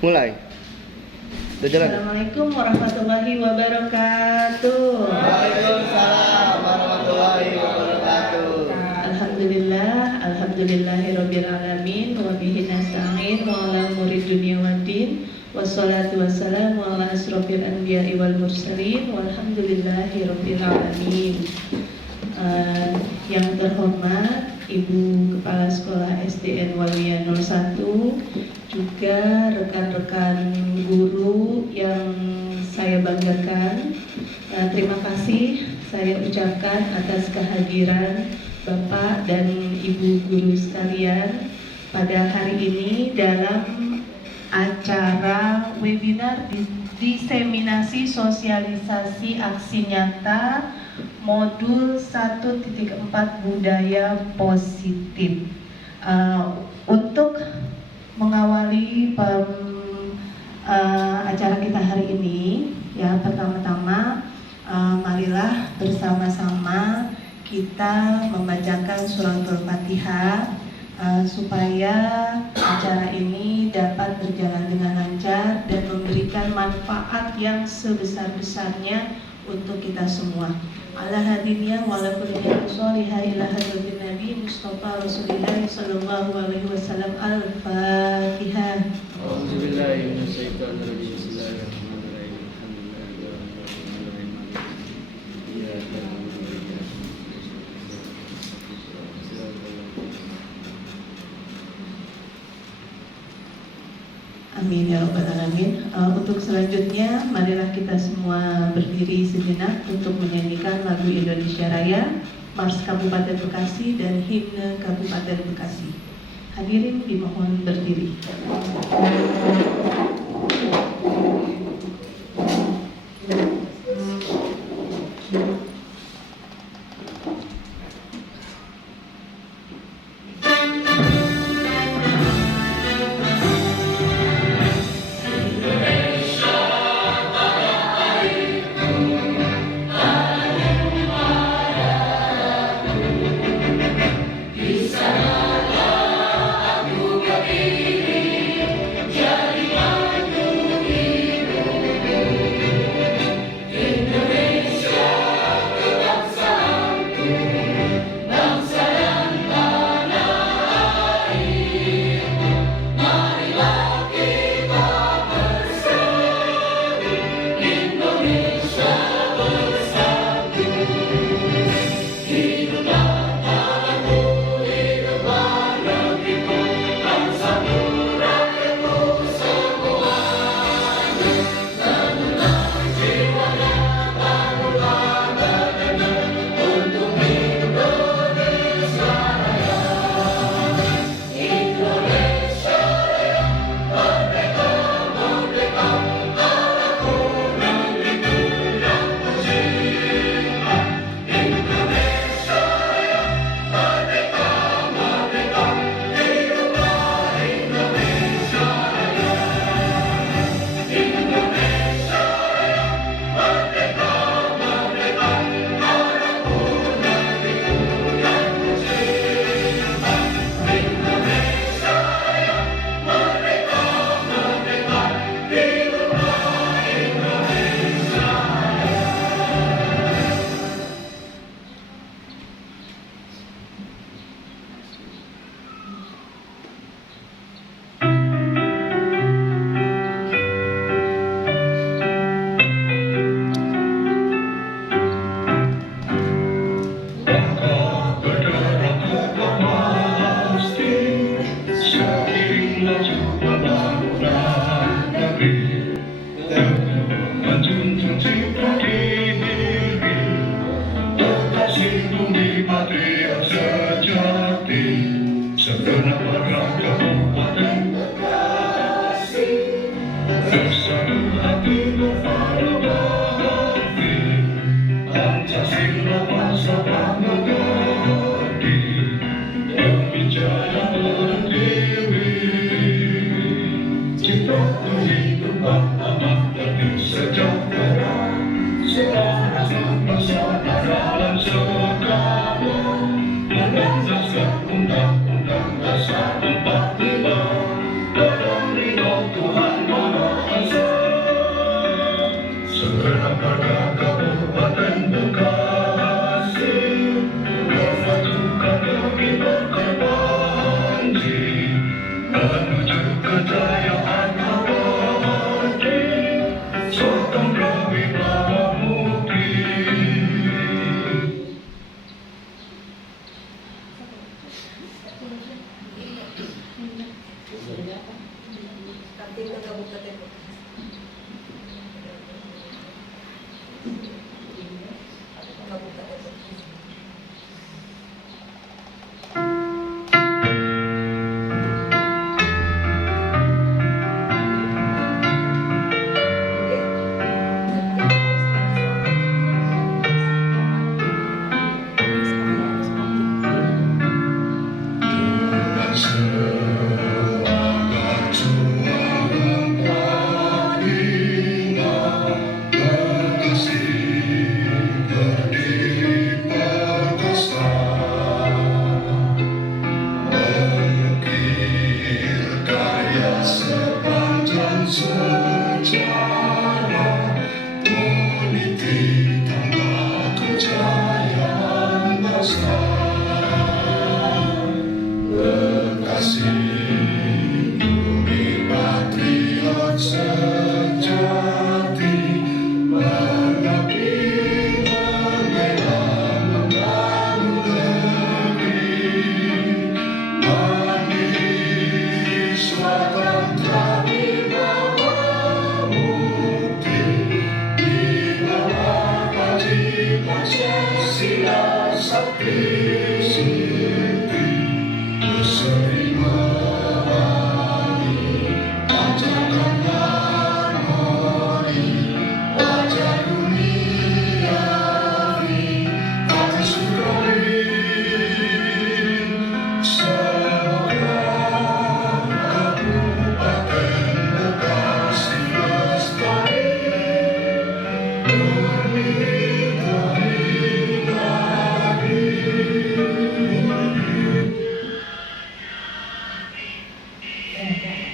Mulai. Udah jalan? Assalamualaikum warahmatullahi wabarakatuh. Waalaikumsalam warahmatullahi wabarakatuh. Alhamdulillahirabbil alamin wa bihi nasta'in wa ala umuri dunya waddin. Wassalatu wassalamu ala asrofil anbiya'i wal mursalin walhamdulillahirabbil alamin. Yang terhormat Ibu Kepala Sekolah SDN Waluya 01, juga rekan-rekan guru yang saya banggakan, terima kasih saya ucapkan atas kehadiran Bapak dan Ibu guru sekalian pada hari ini dalam acara webinar diseminasi sosialisasi aksi nyata modul 1.4 budaya positif. Untuk mengawali acara kita hari ini, ya pertama-tama marilah bersama-sama kita membacakan suratul Fatihah supaya acara ini dapat berjalan dengan lancar dan memberikan manfaat yang sebesar-besarnya untuk kita semua. Ala hadiniya wa ala kulli sholihah ila hadratin Nabi Mustafa Rasulillah sallallahu alaihi wasallam. Al-Fatihah. A'udzubillahi minasyaitonir rajim. Bismillahirrahmanirrahim. Alhamdulillahirabbil Amin ya rabbal alamin. Untuk selanjutnya, marilah kita semua berdiri sejenak untuk menyanyikan lagu Indonesia Raya, Mars Kabupaten Bekasi dan Himne Kabupaten Bekasi. Hadirin dimohon berdiri. Undang-undang dasar 45 Tuhan tingkat kabupaten. Kabupaten.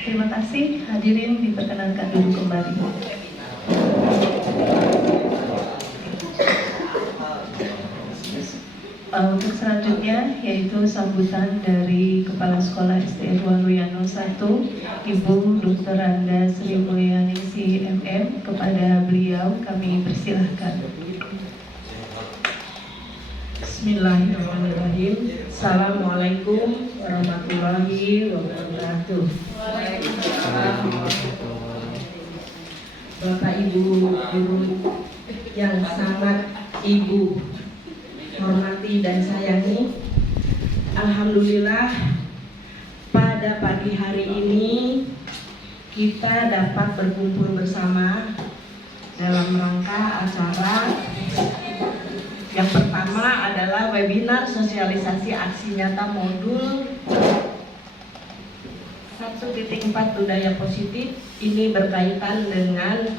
Terima kasih, hadirin diperkenankan duduk kembali. Untuk selanjutnya yaitu sambutan dari Kepala Sekolah SD Waluyanto 1, Ibu Dr. Anda Sri Mulyaningsi MM. Kepada beliau kami persilahkan. Bismillahirrahmanirrahim. Assalamualaikum warahmatullahi wabarakatuh. Bapak Ibu guru yang sangat Ibu hormati dan sayangi, alhamdulillah pada pagi hari ini kita dapat berkumpul bersama dalam rangka acara yang pertama adalah webinar sosialisasi aksi nyata modul 1.4 budaya positif. Ini berkaitan dengan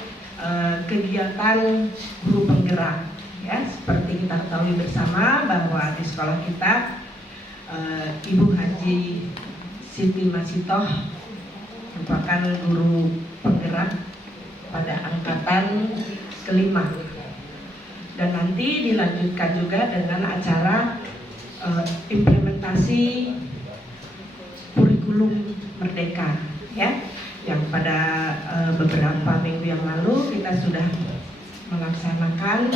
kegiatan guru penggerak. Ya, seperti kita ketahui bersama bahwa di sekolah kita Ibu Haji Siti Masitoh merupakan guru penggerak pada angkatan kelima, dan nanti dilanjutkan juga dengan acara implementasi kurikulum merdeka, ya, yang pada beberapa minggu yang lalu kita sudah melaksanakan.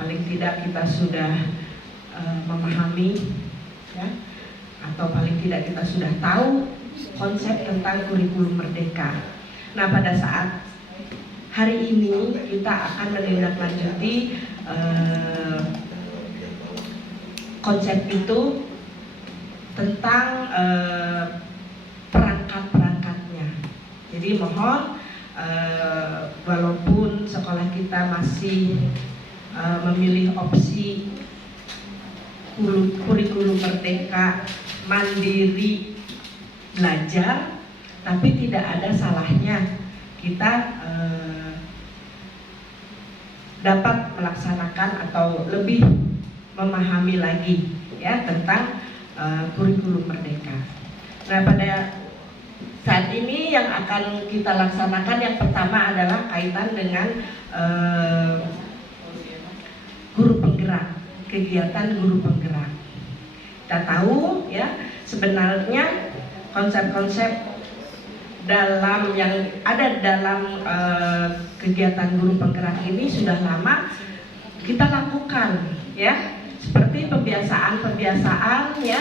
Paling tidak kita sudah memahami, ya, atau paling tidak kita sudah tahu konsep tentang kurikulum merdeka. Nah, pada saat hari ini kita akan menindaklanjuti konsep itu tentang perangkat-perangkatnya. Jadi mohon walaupun sekolah kita masih memilih opsi kurikulum merdeka mandiri belajar, tapi tidak ada salahnya kita dapat melaksanakan atau lebih memahami lagi, ya, tentang kurikulum merdeka. Nah, pada saat ini yang akan kita laksanakan yang pertama adalah kaitan dengan guru penggerak, kegiatan guru penggerak. Kita tahu, ya, sebenarnya konsep-konsep dalam yang ada dalam kegiatan guru penggerak ini sudah lama kita lakukan, ya, seperti pembiasaan, ya,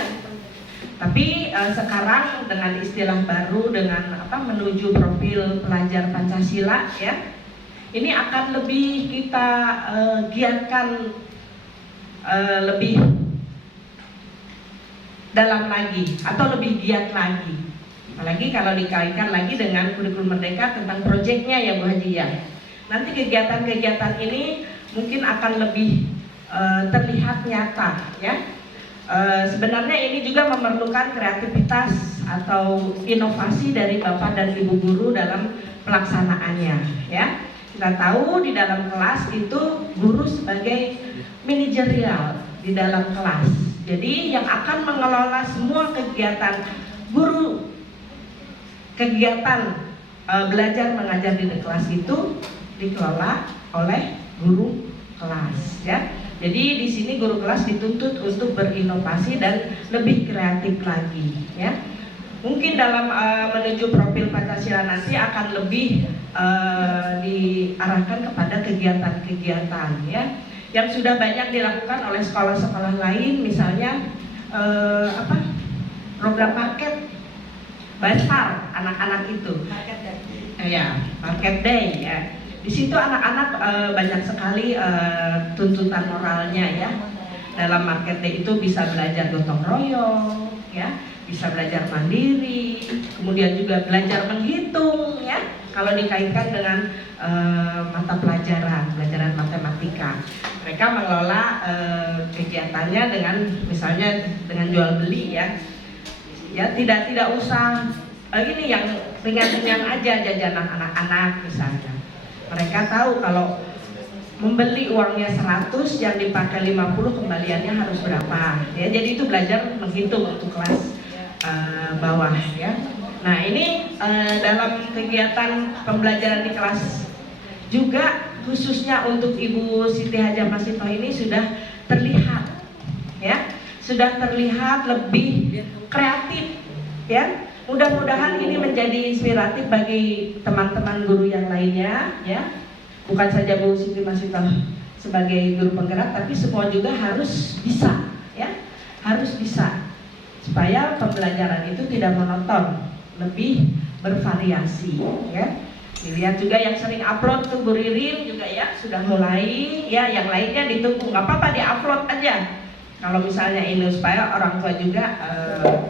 Tapi sekarang dengan istilah baru, dengan menuju profil pelajar Pancasila ya, ini akan lebih kita giatkan lebih dalam lagi atau lebih giat lagi. Apalagi kalau dikaitkan lagi dengan kurikulum merdeka tentang proyeknya ya Bu Haji ya. Nanti kegiatan-kegiatan ini mungkin akan lebih terlihat nyata ya. Sebenarnya ini juga memerlukan kreativitas atau inovasi dari Bapak dan Ibu guru dalam pelaksanaannya ya. Kita tahu di dalam kelas itu guru sebagai manajerial di dalam kelas. Jadi yang akan mengelola semua kegiatan guru, kegiatan belajar mengajar di kelas itu dikelola oleh guru kelas ya. Jadi di sini guru kelas dituntut untuk berinovasi dan lebih kreatif lagi ya. Mungkin dalam menuju profil Pancasila nanti akan lebih diarahkan kepada kegiatan-kegiatan ya, yang sudah banyak dilakukan oleh sekolah-sekolah lain, misalnya program market besar anak-anak itu. Ya, market day ya. Di situ anak-anak banyak sekali tuntutan moralnya ya. Dalam market day itu bisa belajar gotong royong ya, bisa belajar mandiri, kemudian juga belajar menghitung ya. Kalau dikaitkan dengan mata pelajaran matematika, mereka mengelola kegiatannya dengan misalnya dengan jual beli ya. Ya tidak usah ini yang ringan-ringan aja, jajanan anak-anak misalnya. Mereka tahu kalau membeli uangnya 100 yang dipakai 50 kembaliannya harus berapa ya. Jadi itu belajar menghitung untuk kelas bawah ya. Nah ini dalam kegiatan pembelajaran di kelas juga khususnya untuk Ibu Siti Hajah Masitoh ini sudah terlihat ya, sudah terlihat lebih kreatif ya. Mudah-mudahan ini menjadi inspiratif bagi teman-teman guru yang lainnya ya. Bukan saja Bu Siti Masitoh sebagai guru penggerak, tapi semua juga harus bisa ya, harus bisa supaya pembelajaran itu tidak monoton, lebih bervariasi ya. Dilihat juga yang sering upload tuh Bu Ririn juga ya, sudah mulai ya. Yang lainnya ditunggu, nggak apa-apa di-upload aja kalau misalnya ini, supaya orang tua juga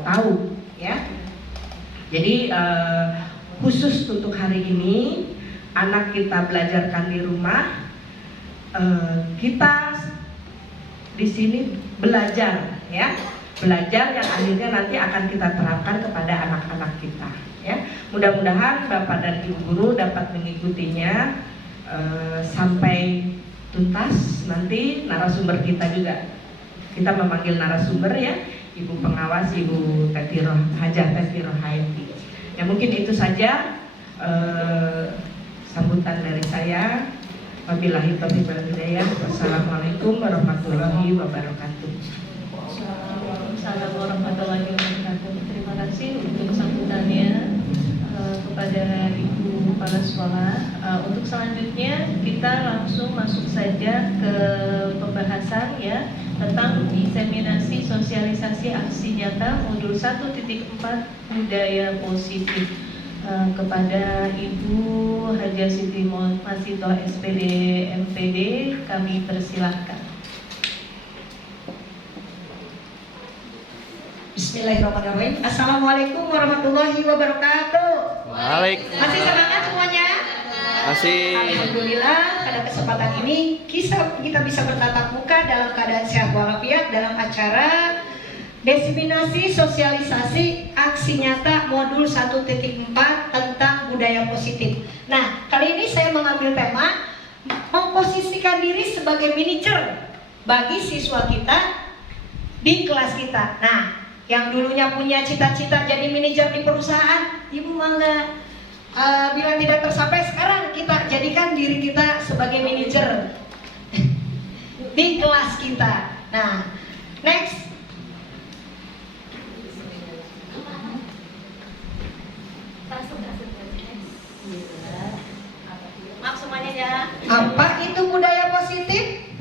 tahu ya. Jadi khusus untuk hari ini anak kita belajarkan di rumah, kita di sini belajar ya, belajar yang akhirnya nanti akan kita terapkan kepada anak-anak kita ya. Mudah-mudahan Bapak dan Ibu guru dapat mengikutinya sampai tuntas. Nanti narasumber kita juga, kita memanggil narasumber ya, Ibu pengawas, Ibu Hajah Teti Rohaiti. Ya mungkin itu saja sambutan dari saya. Wabillahi taufiq wal hidayah. Wassalamualaikum warahmatullahi wabarakatuh. Waalaikumsalam warahmatullahi wabarakatuh. Terima kasih untuk sambutannya kepada Ibu Kepala Sekolah. Untuk selanjutnya kita langsung masuk saja ke pembahasan ya, tentang diseminasi sosialisasi aksi nyata modul 1.4 budaya positif. Kepada Ibu Hajah Siti Masitoh SPD MPD kami persilahkan. Bismillahirrahmanirrahim. Assalamualaikum warahmatullahi wabarakatuh. Waalaikumsalam. Masih semangat semuanya? Masih. Alhamdulillah pada kesempatan ini kita bisa bertatap muka dalam keadaan sehat walafiat dalam acara diseminasi sosialisasi aksi nyata modul 1.4 tentang budaya positif. Nah, kali ini saya mengambil tema memposisikan diri sebagai manajer bagi siswa kita di kelas kita. Nah, yang dulunya punya cita-cita jadi manajer di perusahaan, Ibu mangga bila tidak tercapai, sekarang kita jadikan diri kita sebagai manajer di kelas kita. Nah, next. Maaf semuanya ya. Apa itu budaya positif?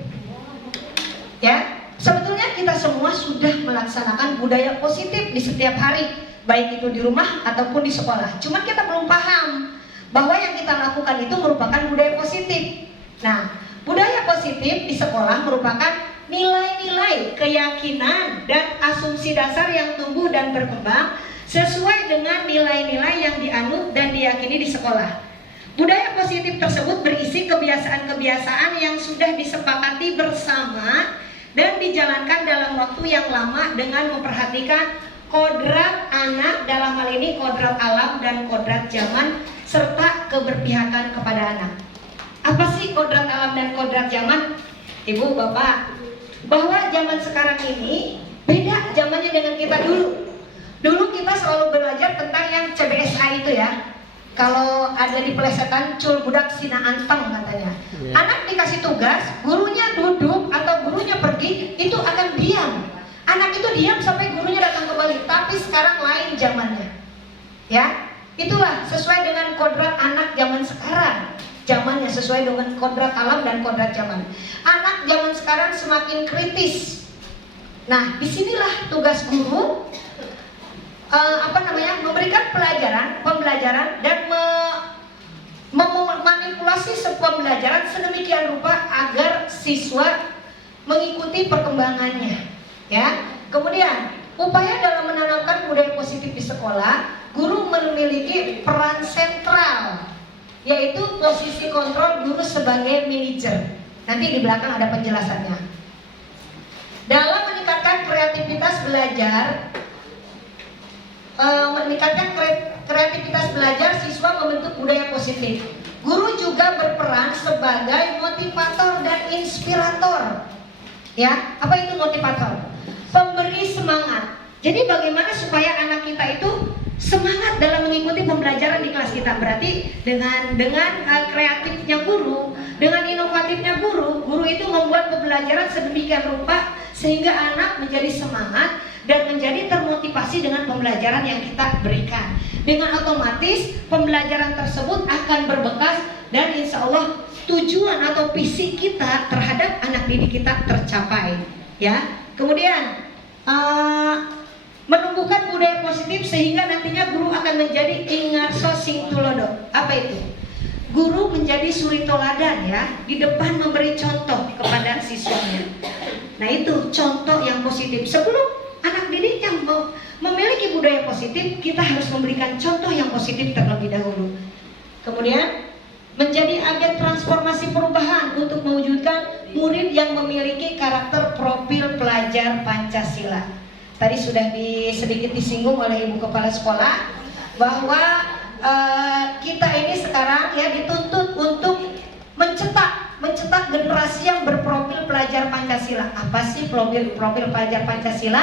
Ya, sebetulnya kita semua sudah melaksanakan melaksanakan budaya positif di setiap hari, baik itu di rumah ataupun di sekolah. Cuman kita belum paham bahwa yang kita lakukan itu merupakan budaya positif. Nah, budaya positif di sekolah merupakan nilai-nilai, keyakinan, dan asumsi dasar yang tumbuh dan berkembang sesuai dengan nilai-nilai yang dianut dan diyakini di sekolah. Budaya positif tersebut berisi kebiasaan-kebiasaan yang sudah disepakati bersama dan dijalankan dalam waktu yang lama dengan memperhatikan kodrat anak, dalam hal ini kodrat alam dan kodrat zaman, serta keberpihakan kepada anak. Apa sih kodrat alam dan kodrat zaman? Ibu, Bapak, bahwa zaman sekarang ini beda zamannya dengan kita dulu. Dulu kita selalu belajar tentang yang CBSA itu ya. Kalau ada di pelesetan cul budak sina anteng katanya. Anak dikasih tugas, gurunya duduk atau gurunya pergi, itu akan diam. Anak itu diam sampai gurunya datang kembali. Tapi sekarang lain zamannya. Ya, itulah sesuai dengan kodrat anak zaman sekarang. Zamannya sesuai dengan kodrat alam dan kodrat zaman. Anak zaman sekarang semakin kritis. Nah, disinilah tugas guru memberikan pembelajaran dan memanipulasi pembelajaran sedemikian rupa agar siswa mengikuti perkembangannya. Ya. Kemudian upaya dalam menanamkan budaya positif di sekolah, guru memiliki peran sentral, yaitu posisi kontrol guru sebagai manajer. Nanti di belakang ada penjelasannya. Dalam meningkatkan kreativitas belajar, siswa membentuk budaya positif. Guru juga berperan sebagai motivator dan inspirator. Ya, apa itu motivator? Pemberi semangat. Jadi bagaimana supaya anak kita itu semangat dalam mengikuti pembelajaran di kelas kita? Berarti dengan kreatifnya guru, dengan inovatifnya guru itu membuat pembelajaran sedemikian rupa sehingga anak menjadi semangat dan menjadi termotivasi dengan pembelajaran yang kita berikan. Dengan otomatis pembelajaran tersebut akan berbekas dan insya Allah tujuan atau visi kita terhadap anak didik kita tercapai. Ya, kemudian menumbuhkan budaya positif sehingga nantinya guru akan menjadi ingarso sing tulodo. Apa itu? Guru menjadi suri toladan ya, di depan memberi contoh kepada siswanya. Nah itu contoh yang positif. Sebelum anak didik yang memiliki budaya positif, kita harus memberikan contoh yang positif terlebih dahulu. Kemudian menjadi agen transformasi perubahan untuk mewujudkan murid yang memiliki karakter profil pelajar Pancasila. Tadi sudah sedikit disinggung oleh Ibu Kepala Sekolah bahwa kita ini sekarang ya dituntut untuk mencetak generasi yang berprofil pelajar Pancasila. Apa sih profil pelajar Pancasila?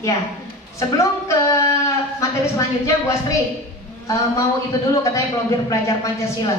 Ya, sebelum ke materi selanjutnya, Bu Astri mau itu dulu katanya profil pelajar Pancasila.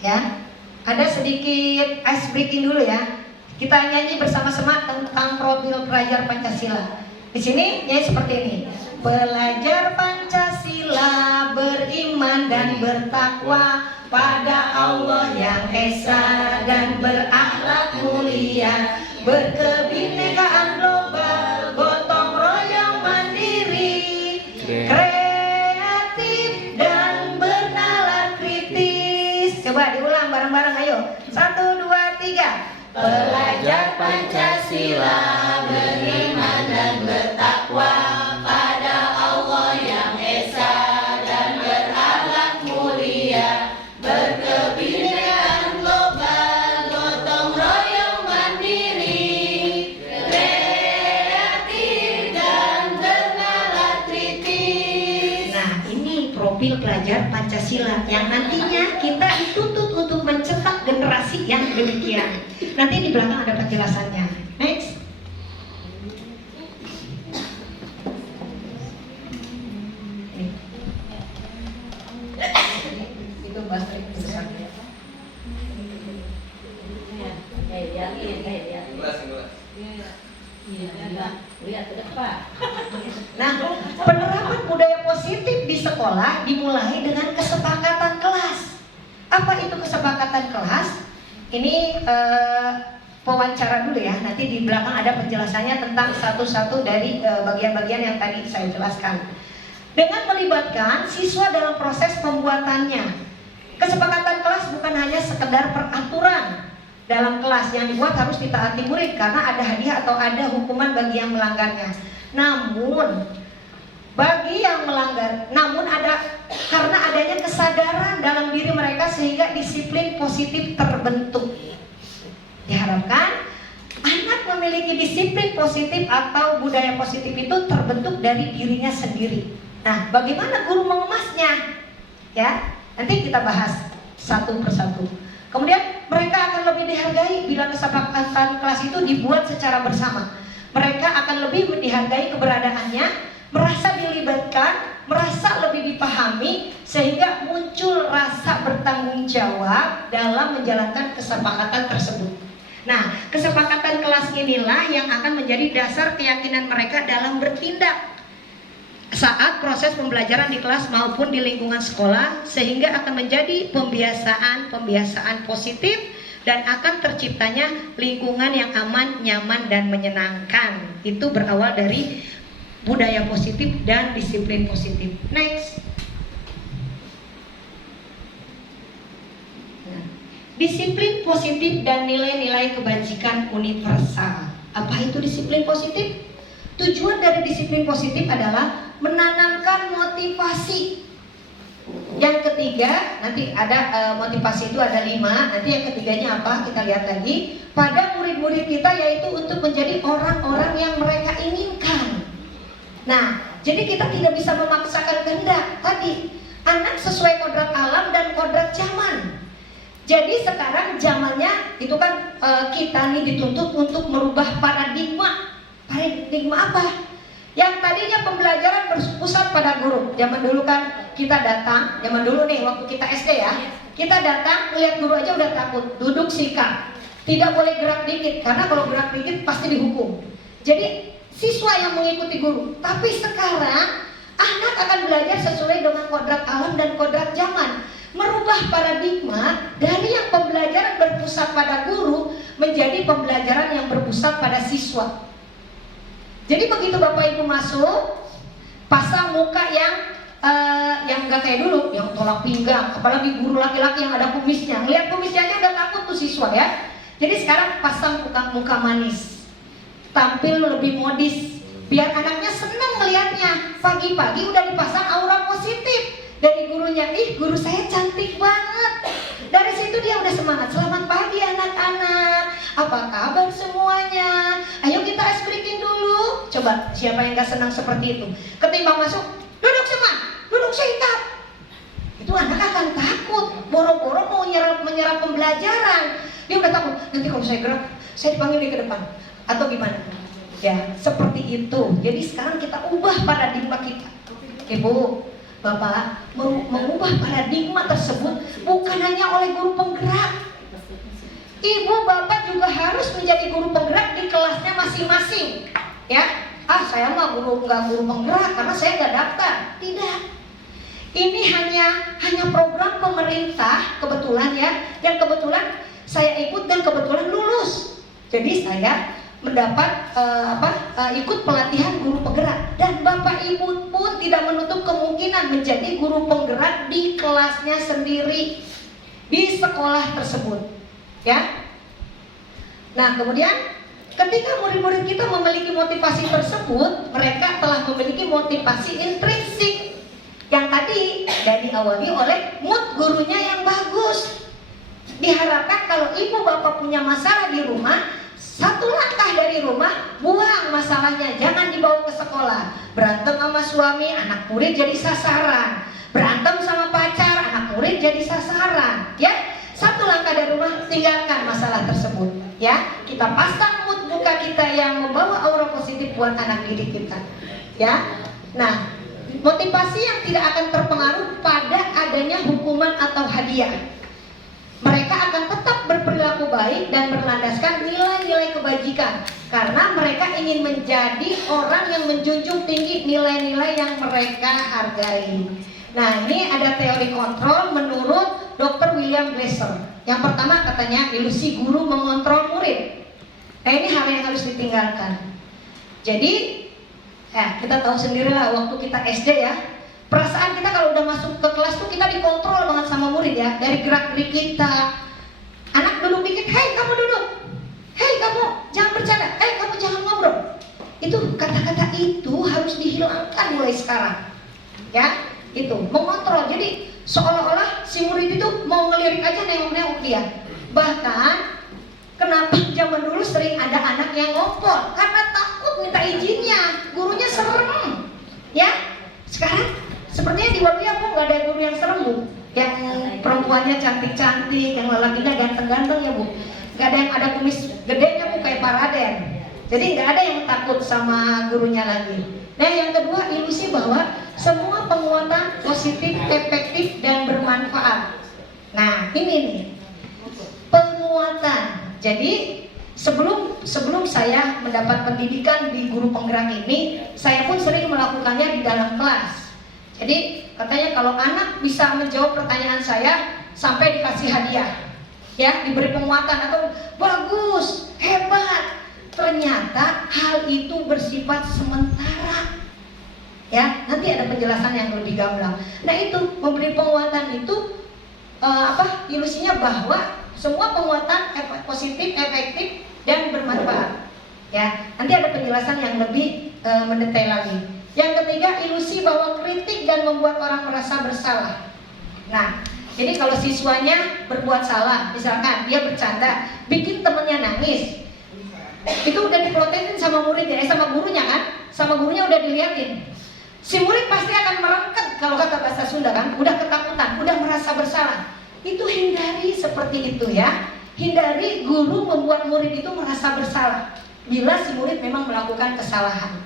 Ya, ada sedikit ice breaking dulu ya. Kita nyanyi bersama-sama tentang profil pelajar Pancasila. Di sini nyanyi seperti ini. Pelajar Pancasila beriman dan bertakwa pada Allah yang esa dan berakhlak mulia, berkebinekaan global, gotong royong mandiri, kreatif dan bernalar kritis. Coba diulang bareng-bareng, ayo. 1, 2, 3. Pelajar Pancasila beriman dan bertakwa pada Allah yang esa dan berakhlak mulia, berkebinekaan global, gotong royong mandiri, kreatif dan bernalar kritis. Nah ini profil pelajar Pancasila yang nantinya kita dituntut untuk mencetak generasi yang demikian. Nanti di belakang ada penjelasannya. Next. Itu bahasa besar. Nah, penerapan budaya positif di sekolah dimulai dengan kesepakatan kelas. Apa itu kesepakatan kelas? Ini wawancara dulu ya. Nanti di belakang ada penjelasannya tentang satu-satu dari bagian-bagian yang tadi saya jelaskan. Dengan melibatkan siswa dalam proses pembuatannya. Kesepakatan kelas bukan hanya sekedar peraturan dalam kelas yang dibuat harus ditaati murid karena ada hadiah atau ada hukuman bagi yang melanggarnya. Namun bagi yang melanggar, karena adanya kesadaran dalam diri mereka sehingga disiplin positif terbentuk. Diharapkan anak memiliki disiplin positif atau budaya positif itu terbentuk dari dirinya sendiri. Nah, bagaimana guru mengemasnya? Ya, nanti kita bahas satu persatu. Kemudian mereka akan lebih dihargai bila kesepakatan kelas itu dibuat secara bersama. Mereka akan lebih dihargai keberadaannya, merasa dilibatkan, merasa lebih dipahami, sehingga muncul rasa bertanggung jawab dalam menjalankan kesepakatan tersebut. Nah, kesepakatan kelas inilah yang akan menjadi dasar keyakinan mereka dalam bertindak saat proses pembelajaran di kelas maupun di lingkungan sekolah, sehingga akan menjadi pembiasaan positif dan akan terciptanya lingkungan yang aman, nyaman, dan menyenangkan. Itu berawal dari budaya positif dan disiplin positif. Next. Nah, disiplin positif dan nilai-nilai kebajikan universal. Apa itu disiplin positif? Tujuan dari disiplin positif adalah menanamkan motivasi. Yang ketiga, nanti ada motivasi itu ada 5. Nanti yang ketiganya apa? Kita lihat lagi. Pada murid-murid kita, yaitu untuk menjadi orang-orang yang mereka inginkan. Nah, jadi kita tidak bisa memaksakan kehendak. Tadi, anak sesuai kodrat alam dan kodrat zaman. Jadi sekarang zamannya itu kan kita nih dituntut untuk merubah paradigma. Paradigma apa? Yang tadinya pembelajaran berpusat pada guru. Zaman dulu kan kita datang, zaman dulu nih waktu kita SD ya, kita datang melihat guru aja udah takut, duduk sikap, tidak boleh gerak dikit karena kalau gerak dikit pasti dihukum. Jadi siswa yang mengikuti guru. Tapi sekarang anak akan belajar sesuai dengan kodrat alam dan kodrat zaman, merubah paradigma dari yang pembelajaran berpusat pada guru menjadi pembelajaran yang berpusat pada siswa. Jadi begitu Bapak Ibu masuk, pasang muka yang nggak kayak dulu, yang tolak pinggang, apalagi guru laki-laki yang ada kumisnya. Lihat kumisnya aja udah takut tuh siswa ya. Jadi sekarang pasang muka manis, tampil lebih modis, biar anaknya senang melihatnya. Pagi-pagi udah dipasang aura positif dari gurunya. Ih, guru saya cantik banget. Dari situ dia udah semangat. Selamat pagi anak-anak, apa kabar semuanya? Ayo kita ice breaking dulu. Coba siapa yang gak senang seperti itu? Ketimbang masuk, duduk semua, duduk sikap. Itu anak akan takut. Boro-boro mau menyerap pembelajaran. Dia udah takut. Nanti kalau saya gerak, saya dipanggil di ke depan. Atau gimana? Ya, seperti itu. Jadi sekarang kita ubah paradigma kita. Ibu, Bapak, mengubah paradigma tersebut bukan hanya oleh guru penggerak. Ibu, Bapak juga harus menjadi guru penggerak di kelasnya masing-masing. Ya, saya mah nggak guru penggerak karena saya nggak daftar. Tidak. Ini hanya program pemerintah kebetulan ya, yang kebetulan saya ikut dan kebetulan lulus. Jadi saya mendapat ikut pelatihan guru penggerak, dan Bapak Ibu pun tidak menutup kemungkinan menjadi guru penggerak di kelasnya sendiri di sekolah tersebut ya. Nah, kemudian ketika murid-murid kita memiliki motivasi tersebut, mereka telah memiliki motivasi intrinsik yang tadi diawali oleh mood gurunya yang bagus. Diharapkan kalau ibu bapak punya masalah di rumah, satu langkah dari rumah, buang masalahnya, jangan dibawa ke sekolah. Berantem sama suami, anak murid jadi sasaran. Berantem sama pacar, anak murid jadi sasaran. Ya, satu langkah dari rumah, tinggalkan masalah tersebut. Ya, kita pasang mood muka kita yang membawa aura positif buat anak didik kita. Ya, nah, motivasi yang tidak akan terpengaruh pada adanya hukuman atau hadiah. Mereka akan tetap berperilaku baik dan berlandaskan nilai-nilai kebajikan karena mereka ingin menjadi orang yang menjunjung tinggi nilai-nilai yang mereka hargai. Nah, ini ada teori kontrol menurut Dr. William Glasser. Yang pertama katanya ilusi guru mengontrol murid. Nah ini hal yang harus ditinggalkan. Jadi kita tahu sendirilah waktu kita SD ya, perasaan kita kalau udah masuk ke kelas tuh kita dikontrol banget sama murid ya, dari gerak-gerik kita. Anak duduk dikit, hei kamu duduk, hei kamu jangan bercanda, hei kamu jangan ngobrol. Itu kata-kata itu harus dihilangkan mulai sekarang. Ya, itu mengontrol. Jadi seolah-olah si murid itu mau ngelirik aja nengok-nengok dia. Bahkan kenapa zaman dulu sering ada anak yang ngompol karena takut minta izinnya, gurunya serem. Ya, sekarang sepertinya di Waluya Bu nggak ada guru yang serem Bu, yang perempuannya cantik-cantik, yang lelakinya ganteng-ganteng ya Bu. Nggak ada yang ada kumis gedenya Bu kayak Pak Raden. Jadi nggak ada yang takut sama gurunya lagi. Nah yang kedua, ilusi bahwa semua penguatan positif, efektif dan bermanfaat. Nah ini nih penguatan. Jadi sebelum saya mendapat pendidikan di guru penggerak ini, saya pun sering melakukannya di dalam kelas. Jadi katanya kalau anak bisa menjawab pertanyaan saya sampai dikasih hadiah, ya diberi penguatan atau bagus, hebat. Ternyata hal itu bersifat sementara. Ya, nanti ada penjelasan yang lebih gamblang. Nah itu memberi penguatan itu ilusinya bahwa semua penguatan positif, efektif dan bermanfaat. Ya, nanti ada penjelasan yang lebih mendetail lagi. Yang ketiga, ilusi bahwa kritik dan membuat orang merasa bersalah. Nah, jadi kalau siswanya berbuat salah, misalkan dia bercanda, bikin temennya nangis, itu udah diprotesin sama muridnya, sama gurunya kan, sama gurunya udah diliatin. Si murid pasti akan merengket, kalau kata bahasa Sunda kan, udah ketakutan, udah merasa bersalah. Itu hindari seperti itu ya. Hindari guru membuat murid itu merasa bersalah bila si murid memang melakukan kesalahan.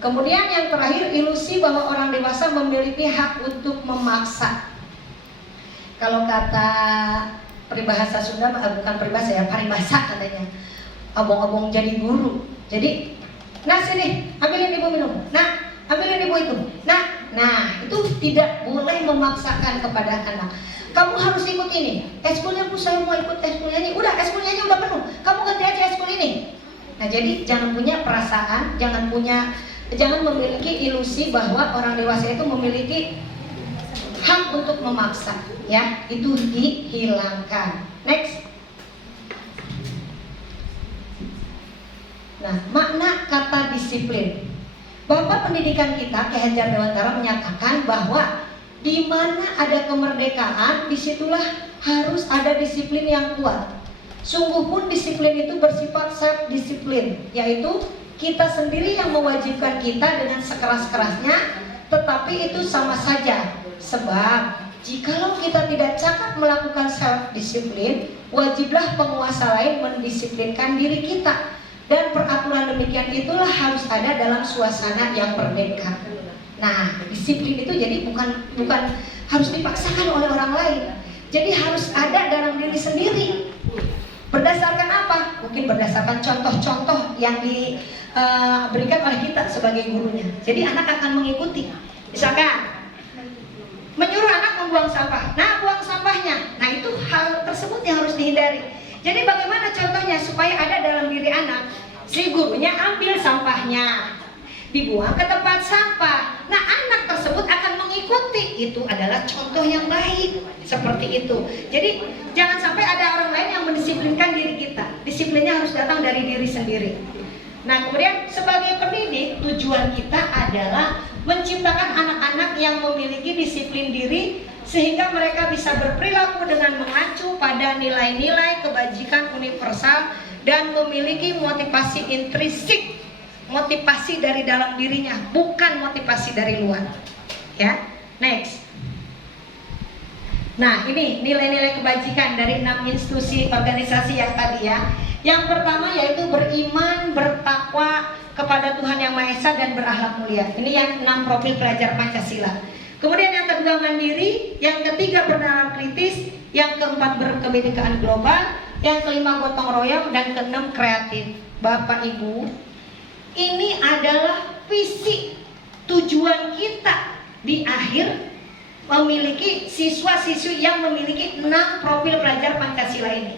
Kemudian yang terakhir, ilusi bahwa orang dewasa memiliki hak untuk memaksa. Kalau kata peribahasa Sunda, bukan peribahasa ya, paribasa katanya, abong-abong jadi guru. Jadi, nah sini, ambilin ibu minum. Nah, ambilin ibu itu. Nah, itu tidak boleh memaksakan kepada anak. Kamu harus ikut ini. Eskulnya Bu, saya mau ikut eskulnya ini. Udah, eskulnya ini udah penuh. Kamu ganti aja eskul ini. Nah, jadi jangan punya perasaan, jangan memiliki ilusi bahwa orang dewasa itu memiliki hak untuk memaksa. Ya, itu dihilangkan. Next. Nah, makna kata disiplin. Bapak pendidikan kita, Ki Hajar Dewantara, menyatakan bahwa di mana ada kemerdekaan, disitulah harus ada disiplin yang kuat. Sungguh pun disiplin itu bersifat self-disiplin, yaitu kita sendiri yang mewajibkan kita dengan sekeras-kerasnya, tetapi itu sama saja. Sebab jikalau kita tidak cakap melakukan self-disiplin, wajiblah penguasa lain mendisiplinkan diri kita. Dan peraturan demikian itulah harus ada dalam suasana yang merdeka. Nah, disiplin itu jadi bukan harus dipaksakan oleh orang lain. Jadi harus ada dalam diri sendiri. Berdasarkan apa? Mungkin berdasarkan contoh-contoh yang diberikan oleh kita sebagai gurunya. Jadi anak akan mengikuti. Misalkan menyuruh anak membuang sampah. Nah, buang sampahnya. Nah, itu hal tersebut yang harus dihindari. Jadi bagaimana contohnya supaya ada dalam diri anak? Si gurunya ambil sampahnya, dibuang ke tempat sampah. Nah, anak tersebut akan mengikuti. Itu adalah contoh yang baik. Seperti itu. Jadi jangan sampai ada orang lain yang mendisiplinkan diri kita. Disiplinnya harus datang dari diri sendiri. Nah, kemudian sebagai pendidik, tujuan kita adalah menciptakan anak-anak yang memiliki disiplin diri, sehingga mereka bisa berperilaku dengan mengacu pada nilai-nilai kebajikan universal dan memiliki motivasi intrinsik, motivasi dari dalam dirinya, bukan motivasi dari luar. Ya, next. Nah, ini nilai-nilai kebajikan dari 6 institusi organisasi yang tadi ya. Yang pertama yaitu beriman, bertakwa kepada Tuhan Yang Maha Esa dan berakhlak mulia. Ini yang 6 profil pelajar Pancasila. Kemudian yang kedua mandiri, yang ketiga bernalar kritis, yang keempat berkebinekaan global, yang kelima gotong royong, dan keenam kreatif. Bapak Ibu, ini adalah visi tujuan kita di akhir memiliki siswa-siswi yang memiliki 6 profil pelajar Pancasila ini.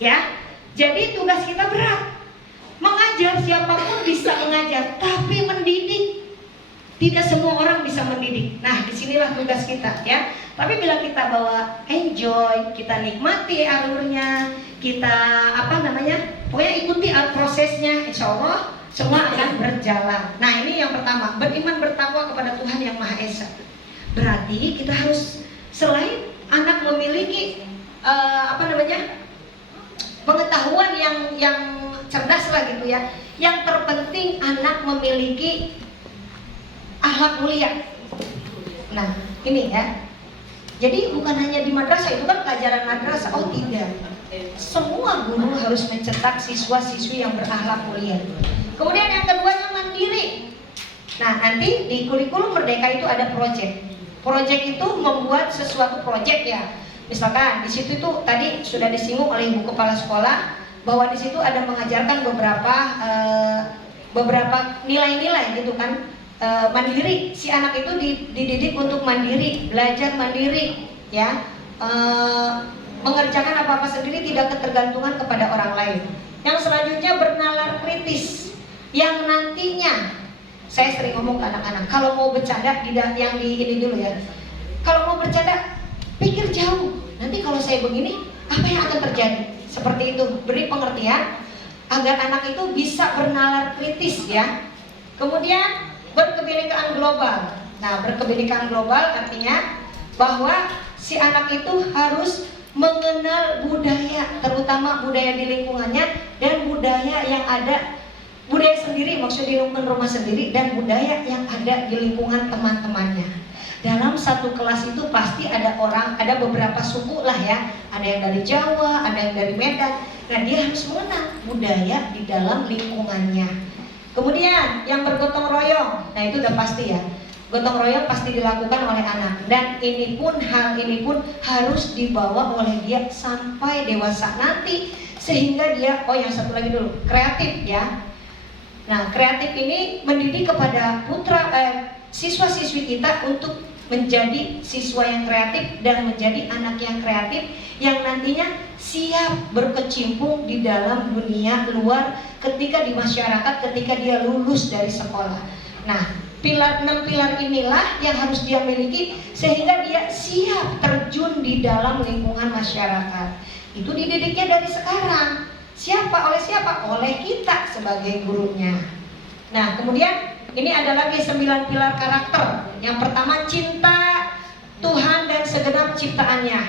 Ya, jadi tugas kita berat. mengajar, siapapun bisa mengajar, tapi mendidik tidak semua orang bisa mendidik. Nah, disinilah tugas kita ya. Tapi bila kita bawa enjoy, kita nikmati alurnya, kita pokoknya ikuti prosesnya, insya Allah semua akan berjalan. Nah, ini yang pertama, beriman bertakwa kepada Tuhan yang Maha Esa. Berarti kita harus, selain anak memiliki pengetahuan yang cerdas lah gitu ya, yang terpenting anak memiliki akhlak mulia. Nah, ini ya. Jadi bukan hanya di madrasah, itu kan pelajaran madrasah. Oh tidak, semua guru harus mencetak siswa-siswi yang berakhlak mulia. Kemudian yang keduanya mandiri. Nah, nanti di kurikulum Merdeka itu ada proyek. Proyek itu membuat sesuatu proyek ya. Misalkan di situ itu tadi sudah disinggung oleh Ibu Kepala Sekolah bahwa di situ ada mengajarkan beberapa nilai-nilai gitu kan. Mandiri, si anak itu dididik untuk mandiri, belajar mandiri ya, mengerjakan apa-apa sendiri, tidak ketergantungan kepada orang lain. Yang selanjutnya bernalar kritis, yang nantinya saya sering ngomong ke anak-anak, kalau mau bercanda yang di ini dulu ya, kalau mau bercanda pikir jauh, nanti kalau saya begini apa yang akan terjadi, seperti itu. Beri pengertian agar anak itu bisa bernalar kritis ya. Kemudian berkebinekaan global. Nah, berkebinekaan global artinya bahwa si anak itu harus mengenal budaya, terutama budaya di lingkungannya dan budaya yang ada, budaya sendiri, maksudnya di lingkungan rumah sendiri, dan budaya yang ada di lingkungan teman-temannya. Dalam satu kelas itu pasti ada beberapa suku lah ya, ada yang dari Jawa, ada yang dari Medan. Nah, dia harus mengenal budaya di dalam lingkungannya. Kemudian yang bergotong royong, nah itu udah pasti ya. Gotong royong pasti dilakukan oleh anak, dan hal ini pun harus dibawa oleh dia sampai dewasa nanti, sehingga dia, yang satu lagi dulu, kreatif ya. Nah, kreatif ini mendidik kepada siswa-siswi kita untuk menjadi siswa yang kreatif dan menjadi anak yang kreatif yang nantinya siap berkecimpung di dalam dunia luar ketika di masyarakat, ketika dia lulus dari sekolah. Nah, 6 pilar inilah yang harus dia miliki sehingga dia siap terjun di dalam lingkungan masyarakat. Itu dididiknya dari sekarang. Oleh siapa? Oleh kita sebagai gurunya. Nah, kemudian ini ada lagi 9 pilar karakter. Yang pertama, cinta Tuhan dan segenap ciptaannya.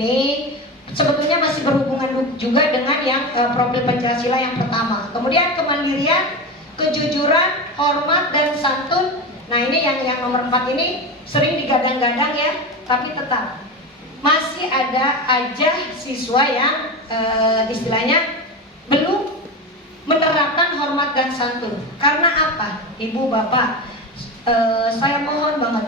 Nih, sebetulnya masih berhubungan juga dengan yang profil Pancasila yang pertama. Kemudian kemandirian, kejujuran, hormat dan santun. Nah, ini yang nomor 4 ini sering digadang-gadang ya, tapi tetap masih ada aja siswa yang istilahnya belum menerapkan hormat dan santun. Karena apa? Ibu bapak, saya mohon banget,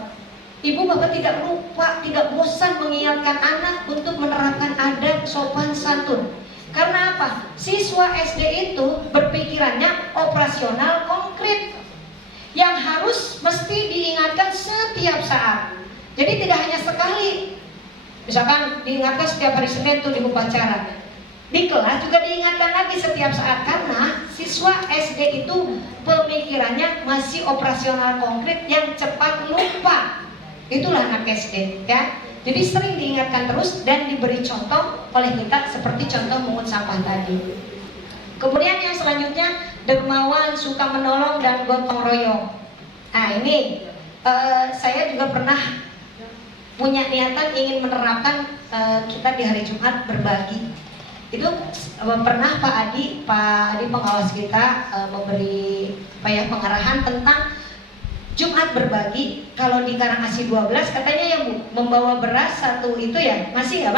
ibu bapak tidak lupa, tidak bosan mengingatkan anak untuk menerapkan adab sopan santun. Karena apa? Siswa SD itu berpikirannya operasional konkret yang harus mesti diingatkan setiap saat. Jadi tidak hanya sekali. Misalkan diingatkan setiap hari Senin tuh di upacara. Di kelas juga diingatkan lagi setiap saat, karena siswa SD itu pemikirannya masih operasional konkret yang cepat lupa. Itulah anak SD ya. Jadi sering diingatkan terus dan diberi contoh oleh kita, seperti contoh mengut sampah tadi. Kemudian yang selanjutnya dermawan, suka menolong dan gotong royong. Nah, ini saya juga pernah punya niatan ingin menerapkan kita di hari Jumat berbagi. Itu pernah Pak Adi pengawas kita memberi pengarahan tentang Jumat berbagi. Kalau di Karangasih 12 katanya ya Bu, membawa beras satu itu ya, masih nggak?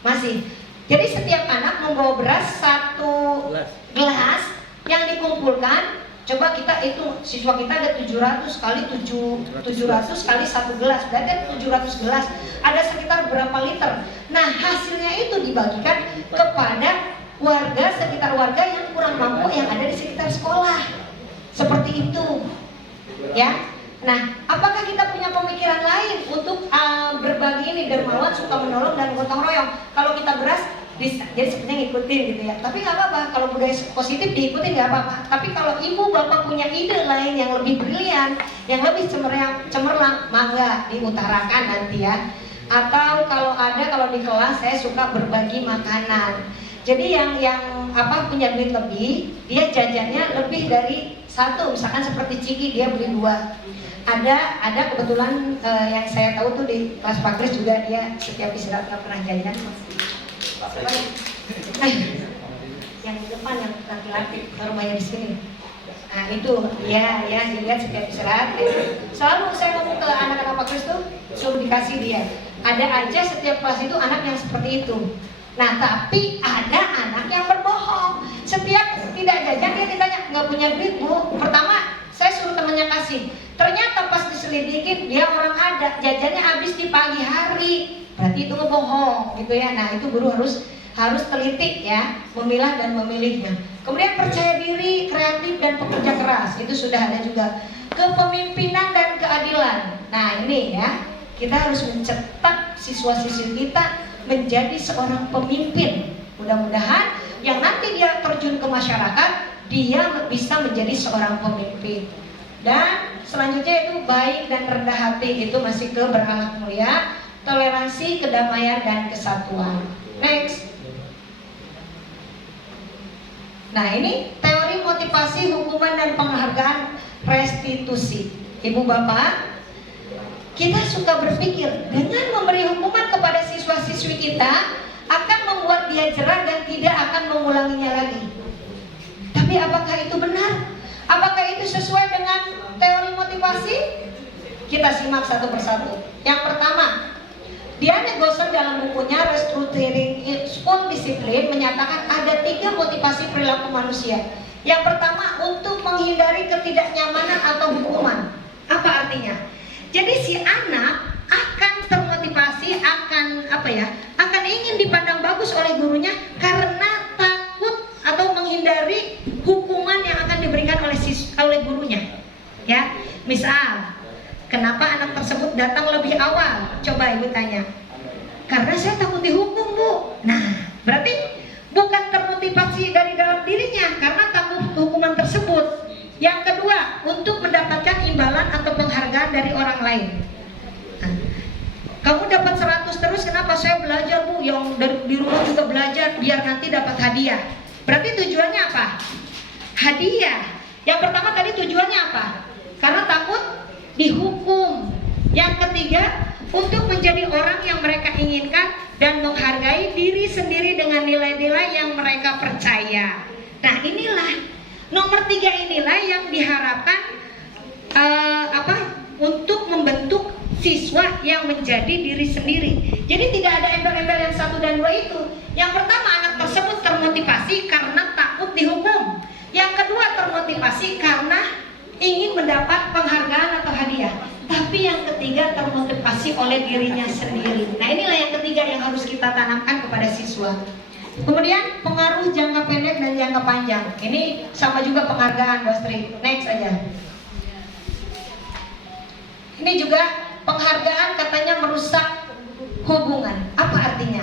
Masih. Jadi setiap anak membawa beras satu gelas yang dikumpulkan. Coba kita hitung, siswa kita ada 700 kali 700 kali satu gelas, berarti 700 gelas, ada sekitar berapa liter. Nah, hasilnya itu dibagikan kepada warga, sekitar warga yang kurang mampu yang ada di sekitar sekolah. Seperti itu ya. Nah, apakah kita punya pemikiran lain untuk berbagi ini, dermawan, suka menolong dan gotong royong? Kalau kita beras, Jadi sebenarnya ngikutin gitu ya. Tapi nggak apa-apa, kalau budaya positif diikutin nggak apa-apa. Tapi kalau ibu bapak punya ide lain yang lebih brilian, yang lebih cemerlang, mangga diutarakan nanti ya. Atau kalau di kelas saya suka berbagi makanan. Jadi yang punya duit lebih, dia jajannya lebih dari satu, misalkan seperti Ciki dia beli 2. Ada kebetulan yang saya tahu tuh di kelas Pak Kris juga dia setiap istirahat nggak pernah jajan. Yang di depan yang laki-laki rumahnya di sini. Nah itu ya dilihat setiap istirahat. Selalu saya ngomong ke anak-anak Pak Kris tuh suruh dikasih dia. Ada aja setiap kelas itu anak yang seperti itu. Nah tapi ada anak yang berbohong. Setiap tidak jajan dia ditanya nggak punya duit bu. Pertama saya suruh temannya kasih. Ternyata pas diselidikin dia orang ada jajannya habis di pagi hari. Berarti itu ngebohong gitu ya. Nah itu guru harus teliti ya, memilah dan memilihnya. Kemudian percaya diri, kreatif dan pekerja keras, itu sudah ada juga. Kepemimpinan dan keadilan. Nah ini ya, kita harus mencetak siswa-siswi kita menjadi seorang pemimpin. Mudah-mudahan yang nanti dia terjun ke masyarakat, dia bisa menjadi seorang pemimpin. Dan selanjutnya itu baik dan rendah hati, itu masih ke berakhlak mulia, toleransi, kedamaian dan kesatuan. Next. Nah ini teori motivasi, hukuman dan penghargaan restitusi. Ibu bapak, kita suka berpikir dengan memberi hukuman kepada siswa-siswi kita akan membuat dia jerah dan tidak akan mengulanginya lagi. Tapi apakah itu benar? Apakah itu sesuai dengan teori motivasi? Kita simak satu persatu. Yang pertama, Diane Gosser dalam bukunya Restructuring School Discipline menyatakan ada 3 motivasi perilaku manusia. Yang pertama, untuk menghindari ketidaknyamanan atau hukuman. Apa artinya? Jadi si anak akan termotivasi, akan ingin dipandang bagus oleh gurunya karena takut atau menghindari hukuman yang akan diberikan oleh gurunya. Ya, misal kenapa anak tersebut datang lebih awal? Coba ibu tanya. Karena saya takut dihukum bu. Nah, berarti bukan termotivasi dari dalam dirinya karena takut hukuman tersebut. Yang kedua, untuk mendapatkan imbalan atau penghargaan dari orang lain. Nah, kamu dapat 100 terus, kenapa? Saya belajar bu, yang di rumah juga belajar biar nanti dapat hadiah. Berarti tujuannya apa? Hadiah. Yang pertama tadi tujuannya apa? Karena takut dihukum. Yang ketiga, untuk menjadi orang yang mereka inginkan dan menghargai diri sendiri dengan nilai-nilai yang mereka percaya. Nah inilah nomor 3 inilah yang diharapkan untuk membentuk siswa yang menjadi diri sendiri. Jadi tidak ada embel-embel yang 1 dan 2 itu. Yang pertama, anak tersebut termotivasi karena takut dihukum. Yang kedua, termotivasi karena ingin mendapat penghargaan atau hadiah. Tapi yang ketiga, termotivasi oleh dirinya sendiri. Nah inilah yang ketiga yang harus kita tanamkan kepada siswa. Kemudian pengaruh jangka pendek dan jangka panjang. Ini sama juga penghargaan, Bu Astri. Next aja. Ini juga penghargaan katanya merusak hubungan. Apa artinya?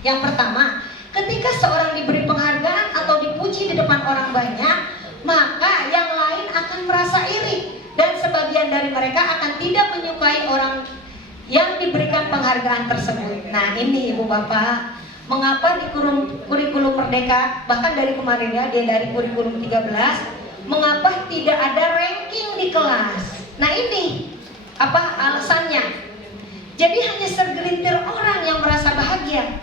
Yang pertama, ketika seorang diberi penghargaan atau dipuji di depan orang banyak, maka yang lain akan merasa iri. Dan sebagian dari mereka akan tidak menyukai orang yang diberikan penghargaan tersebut. Nah ini ibu bapak, mengapa di kurikulum Merdeka, bahkan dari kemarin ya, dia dari kurikulum 13, mengapa tidak ada ranking di kelas? Nah ini apa alasannya? Jadi hanya segelintir orang yang merasa bahagia.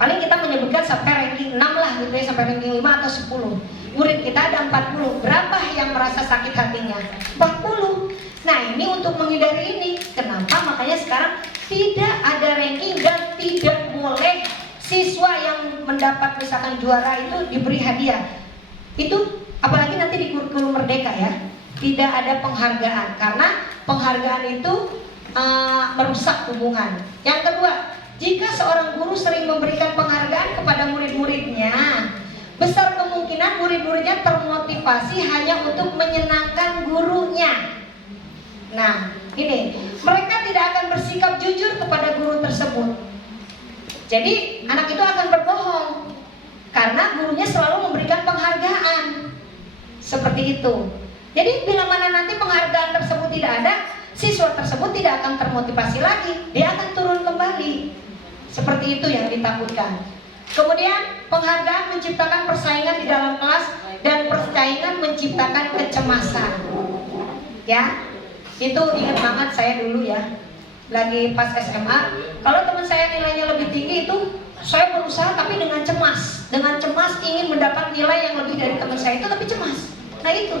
Paling kita menyebutkan sampai ranking 6 lah gitu ya, sampai ranking 5 atau 10. Murid kita ada 40. Berapa yang merasa sakit hatinya? 40. Nah ini untuk menghindari ini. Kenapa? Makanya sekarang tidak ada ranking dan tidak boleh siswa yang mendapat misalkan juara itu diberi hadiah. Itu apalagi nanti di kurikulum Merdeka ya, tidak ada penghargaan karena penghargaan itu merusak hubungan. Yang kedua, jika seorang guru sering memberikan penghargaan kepada murid-muridnya, besar kemungkinan murid-muridnya termotivasi hanya untuk menyenangkan gurunya. Nah, ini mereka tidak akan bersikap jujur kepada guru tersebut. Jadi anak itu akan berbohong karena gurunya selalu memberikan penghargaan. Seperti itu. Jadi bila mana nanti penghargaan tersebut tidak ada, siswa tersebut tidak akan termotivasi lagi, dia akan turun kembali. Seperti itu yang ditakutkan. Kemudian penghargaan menciptakan persaingan di dalam kelas, dan persaingan menciptakan kecemasan. Ya, itu ingat banget saya dulu ya, lagi pas SMA, kalau teman saya nilainya lebih tinggi itu saya berusaha tapi dengan cemas ingin mendapat nilai yang lebih dari teman saya itu, tapi cemas. Nah itu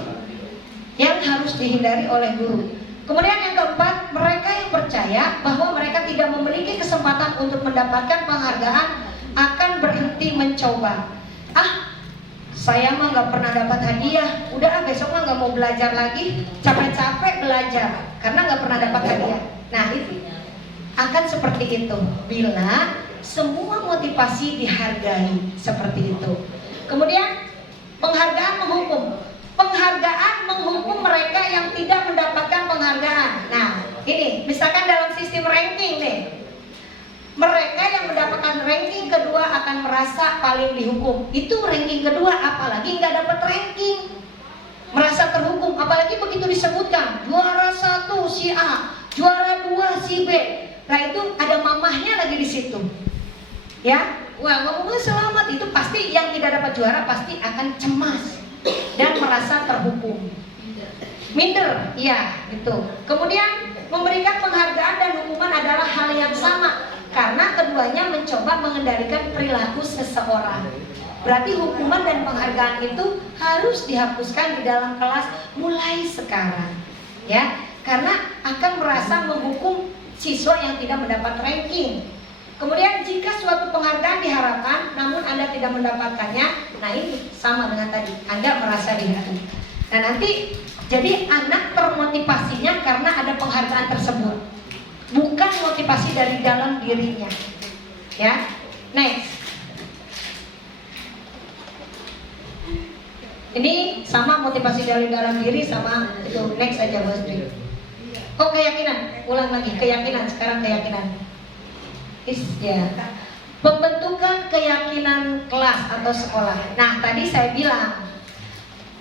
yang harus dihindari oleh guru. Kemudian yang keempat, mereka yang percaya bahwa mereka tidak memiliki kesempatan untuk mendapatkan penghargaan akan berhenti mencoba. Saya mah nggak pernah dapat hadiah, udah besok mah nggak mau belajar lagi, capek-capek belajar karena nggak pernah dapat hadiah. Nah itu akan seperti itu bila semua motivasi dihargai seperti itu. Kemudian penghargaan menghukum mereka yang tidak mendapatkan penghargaan. Nah ini misalkan dalam sistem ranking nih, mereka yang mendapatkan ranking kedua akan merasa paling dihukum. Itu ranking kedua, apalagi nggak dapat ranking, merasa terhukum. Apalagi begitu disebutkan juara 1 si A, juara 2 si B. Nah itu ada mamahnya lagi di situ. Ya, wah ngomongnya selamat, itu pasti yang tidak dapat juara pasti akan cemas dan merasa terhukum. Minder, ya gitu. Kemudian memberikan penghargaan dan hukuman adalah hal yang sama, karena keduanya mencoba mengendalikan perilaku seseorang. Berarti hukuman dan penghargaan itu harus dihapuskan di dalam kelas mulai sekarang, ya, karena akan merasa menghukum siswa yang tidak mendapat ranking. Kemudian jika suatu penghargaan diharapkan namun Anda tidak mendapatkannya, nah ini sama dengan tadi, Anda merasa dihukum. Nah nanti jadi anak termotivasinya karena ada penghargaan tersebut, bukan motivasi dari dalam dirinya. Ya, next. Ini sama motivasi dari dalam diri sama itu. Next aja Bos Dri. Oh keyakinan, ulang lagi keyakinan, sekarang keyakinan. Ya. Pembentukan keyakinan kelas atau sekolah. Nah tadi saya bilang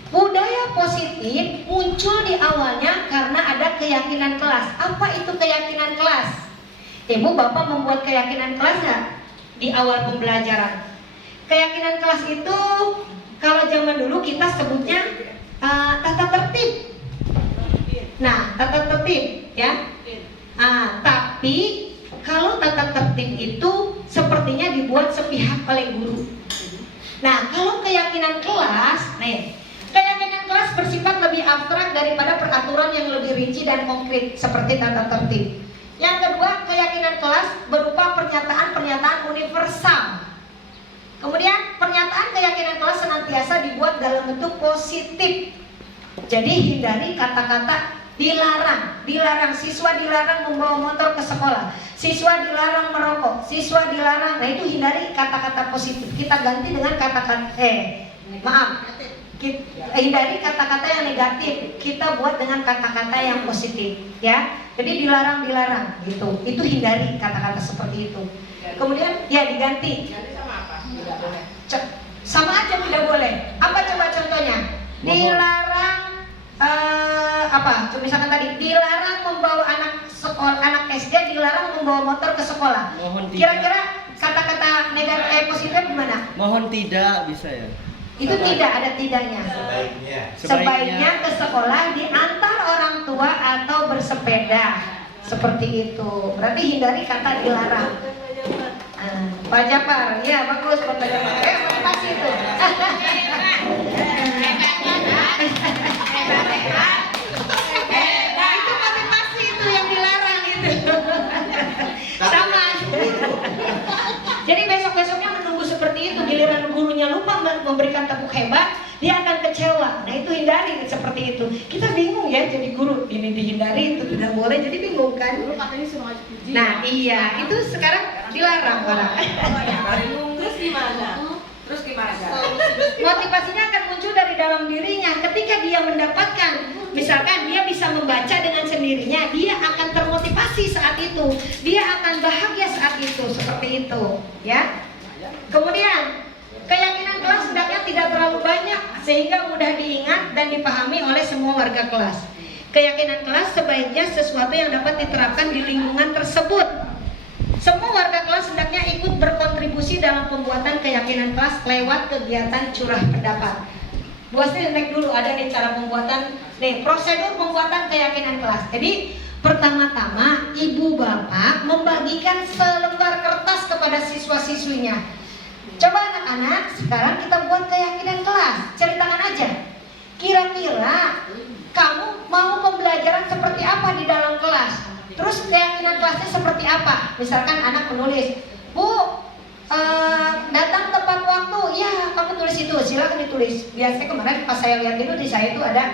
budaya positif muncul di awalnya karena ada keyakinan kelas. Apa itu keyakinan kelas? Ibu bapak membuat keyakinan kelas nggak di awal pembelajaran? Keyakinan kelas itu kalau zaman dulu kita sebutnya tata tertib. Nah tata tertib ya. Tapi kalau tata tertib itu sepertinya dibuat sepihak oleh guru. Nah kalau keyakinan kelas, nih keyakinan kelas bersifat lebih abstrak daripada peraturan yang lebih rinci dan konkret seperti tata tertib. Yang kedua, keyakinan kelas berupa pernyataan-pernyataan universal. Kemudian pernyataan keyakinan kelas senantiasa dibuat dalam bentuk positif. Jadi hindari kata-kata dilarang. Siswa dilarang membawa motor ke sekolah, siswa dilarang merokok, siswa dilarang. Nah itu hindari kata-kata positif. Kita ganti dengan kata-kata hindari kata-kata yang negatif, kita buat dengan kata-kata yang positif, ya. Jadi dilarang gitu. Itu hindari kata-kata seperti itu. Kemudian ya diganti. Sama aja tidak boleh. Apa coba contohnya? Dilarang misalkan tadi dilarang membawa anak SD dilarang membawa motor ke sekolah. Kira-kira kata-kata negatif positif gimana? Mohon tidak bisa ya. Itu tidak ada tidaknya. Sebaiknya ke sekolah diantar orang tua atau bersepeda. Seperti itu. Berarti hindari kata dilarang. Pak Japar, ya bagus Pak Japar. Motivasi itu. Itu motivasi itu yang dilarang itu. Sama. Jadi besok-besoknya menunggu seperti itu, giliran gurunya lupa memberikan tepuk hebat, dia akan kecewa. Nah itu hindari seperti itu. Kita bingung ya jadi guru, ini dihindari, itu tidak boleh, jadi bingung kan? Nah iya, itu sekarang dilarang orang. Terus gimana? Motivasinya akan muncul dari dalam dirinya. Ketika dia mendapatkan, misalkan dia bisa membaca dengan sendirinya, dia akan termotivasi saat itu, dia akan bahagia saat itu, seperti itu, ya. Kemudian keyakinan kelas hendaknya tidak terlalu banyak sehingga mudah diingat dan dipahami oleh semua warga kelas. Keyakinan kelas sebaiknya sesuatu yang dapat diterapkan di lingkungan tersebut. Semua warga kelas hendaknya ikut berkontribusi dalam pembuatan keyakinan kelas lewat kegiatan curah pendapat. Bu Astri naik dulu, ada nih cara pembuatan, nih prosedur pembuatan keyakinan kelas. Jadi pertama-tama ibu bapak membagikan selembar kertas kepada siswa-siswinya. Coba anak-anak, sekarang kita buat keyakinan kelas. Ceritakan aja, kira-kira kamu mau pembelajaran seperti apa di dalam kelas? Terus keyakinan kelasnya seperti apa? Misalkan anak menulis, Bu, datang tepat waktu. Ya, kamu tulis itu, silakan ditulis. Biasanya kemarin pas saya lihat itu di saya itu ada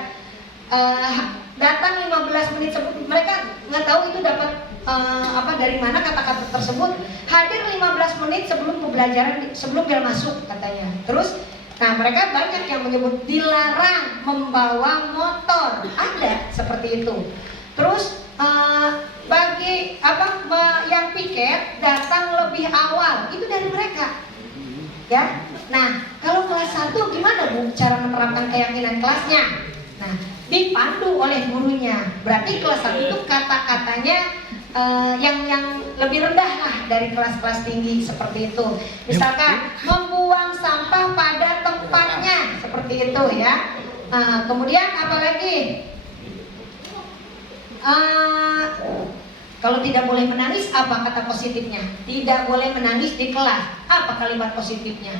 datang 15 menit sebelum. Mereka nggak tahu itu dapat dari mana kata-kata tersebut. Hadir 15 menit sebelum pembelajaran, sebelum dia masuk katanya. Terus, nah mereka banyak yang menyebut dilarang membawa motor. Ada seperti itu. Terus bagi yang piket datang lebih awal, itu dari mereka, ya. Nah, kalau kelas 1 gimana Bu cara menerapkan keyakinan kelasnya? Nah, dipandu oleh gurunya. Berarti kelas 1 itu kata-katanya yang lebih rendah lah dari kelas-kelas tinggi seperti itu. Misalkan membuang sampah pada tempatnya, seperti itu ya. Kemudian apa lagi? Kalau tidak boleh menangis, apa kata positifnya? Tidak boleh menangis di kelas. Apa kalimat positifnya?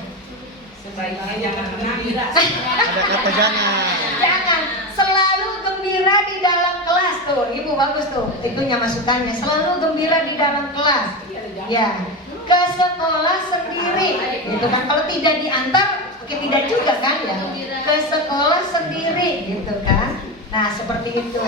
Sebaiknya jangan menangis. Ada kata jangan. Jangan. Selalu gembira di dalam kelas. Tuh, Ibu bagus tuh. Itunya masukannya. Selalu gembira di dalam kelas. Ya. Ke sekolah sendiri. Gitu kan. Kalau tidak diantar, oke, tidak juga kan ya. Ke sekolah sendiri, gitu kan. Nah, seperti itu.